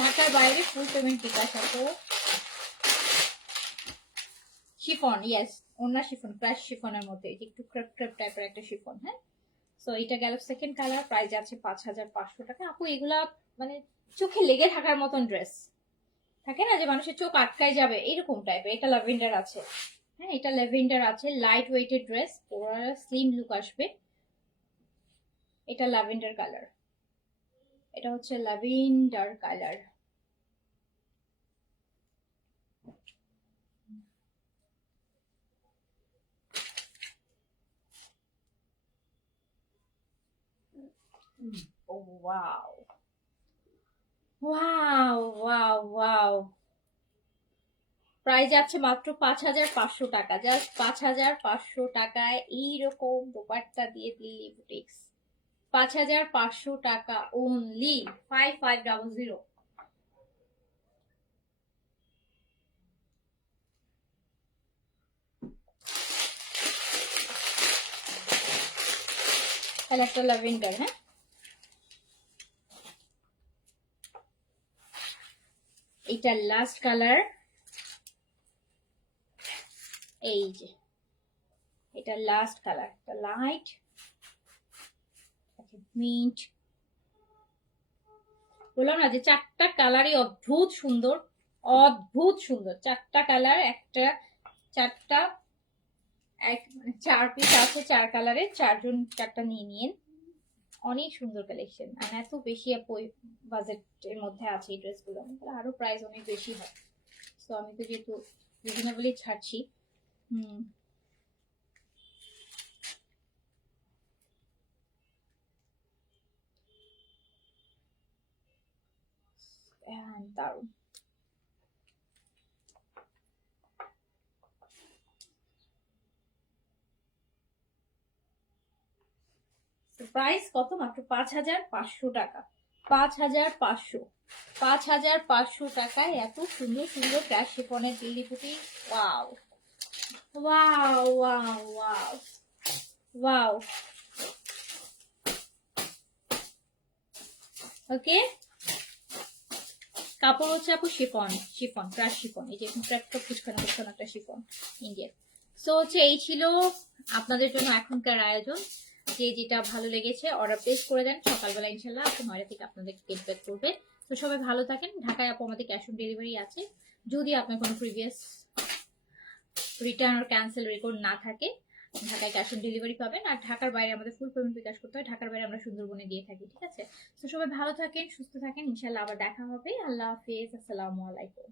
ঢাকার বাইরে ফুল পেমেন্ট বিকাশ আছে। শিফন, ইয়েস, ওনা শিফন, ক্রাশ শিফনের মধ্যে একটু ক্রেপ ক্রেপ টাইপের একটা শিফন। হ্যাঁ, সো এটা গেল সেকেন্ড কালার, প্রাইস আছে 5500 টাকা। আপু এগুলা মানে চোখে লেগে থাকার মতন ড্রেস থাকে না, যে মানুষের চোখ আটকায় যাবে এরকম টাইপের। এটা ল্যাভেন্ডার আছে, হ্যাঁ এটা ল্যাভেন্ডার আছে, লাইট ওয়েটেড ড্রেস, পুরো স্লিম লুক আসবে। এটা ল্যাভেন্ডার কালার, এটা হচ্ছে lavender colour. Wow wow wow wow, price আছে মাত্র 5500 টাকা। জাস্ট 5500 টাকায় এইরকম দোপাট্টা দিয়ে দিল্লি বুটিক্স, 5500 টাকা অনলি, 5500। তাহলে একটা ল্যাভেন্ডার, হ্যাঁ এটা লাস্ট কালার, এই যে এটা লাস্ট কালার, এটা লাইট মিন্ট। বললাম না যে 4টা কালারই অদ্ভুত সুন্দর, অদ্ভুত সুন্দর। 4টা কালার, একটা 4টা, 4 পিস আছে 4 কালারের, 4জন 4টা নিয়ে নিন। অনেক সুন্দর কালেকশন, আর এত বেশি বাজেটের মধ্যে আছে এই ড্রেসগুলো, আরো প্রাইস অনেক বেশি হয়। তো আমি তো যেহেতু রিজনেবলি ছাড়ছি, দারুন। প্রাইস কত? মাত্র 5500 টাকা, 5500, 5500 টাকায় এত সুন্দর সুন্দর ক্রাশ শিফনের দিল্লি বুটি। Wow wow wow wow wow. Okay, কাপড় হচ্ছে আপু শিফন, শিফন ক্রাশ শিফন, এই যে একটা ফুচকানো ফুচকানো একটা শিফন ইন্ডিয়ান। সো হচ্ছে এই ছিল আপনাদের জন্য এখনকার আয়োজন। যে যেটা ভালো লেগেছে অর্ডার প্লেস করে দেন, সকালবেলা ইনশাল্লাহ আপু 9টা থেকে আপনাদের গেট ব্যাক করবে। তো সবাই ভালো থাকেন। ঢাকায় আপু আমাদের ক্যাশ অন ডেলিভারি আছে, যদি আপনার কোনো প্রিভিয়াস রিটার্ন আর ক্যান্সেল রেকর্ড না থাকে ঢাকায় ক্যাশ অন ডেলিভারি পাবেন। আর ঢাকার বাইরে আমাদের ফুল পেমেন্ট বিকাশ করতে হয়, ঢাকার বাইরে আমরা সুন্দরবনে দিয়ে থাকি। ঠিক আছে, তো সবাই ভালো থাকেন, সুস্থ থাকেন, ইনশাল্লাহ আবার দেখা হবে। আল্লাহ হাফেজ, আসসালামু আলাইকুম।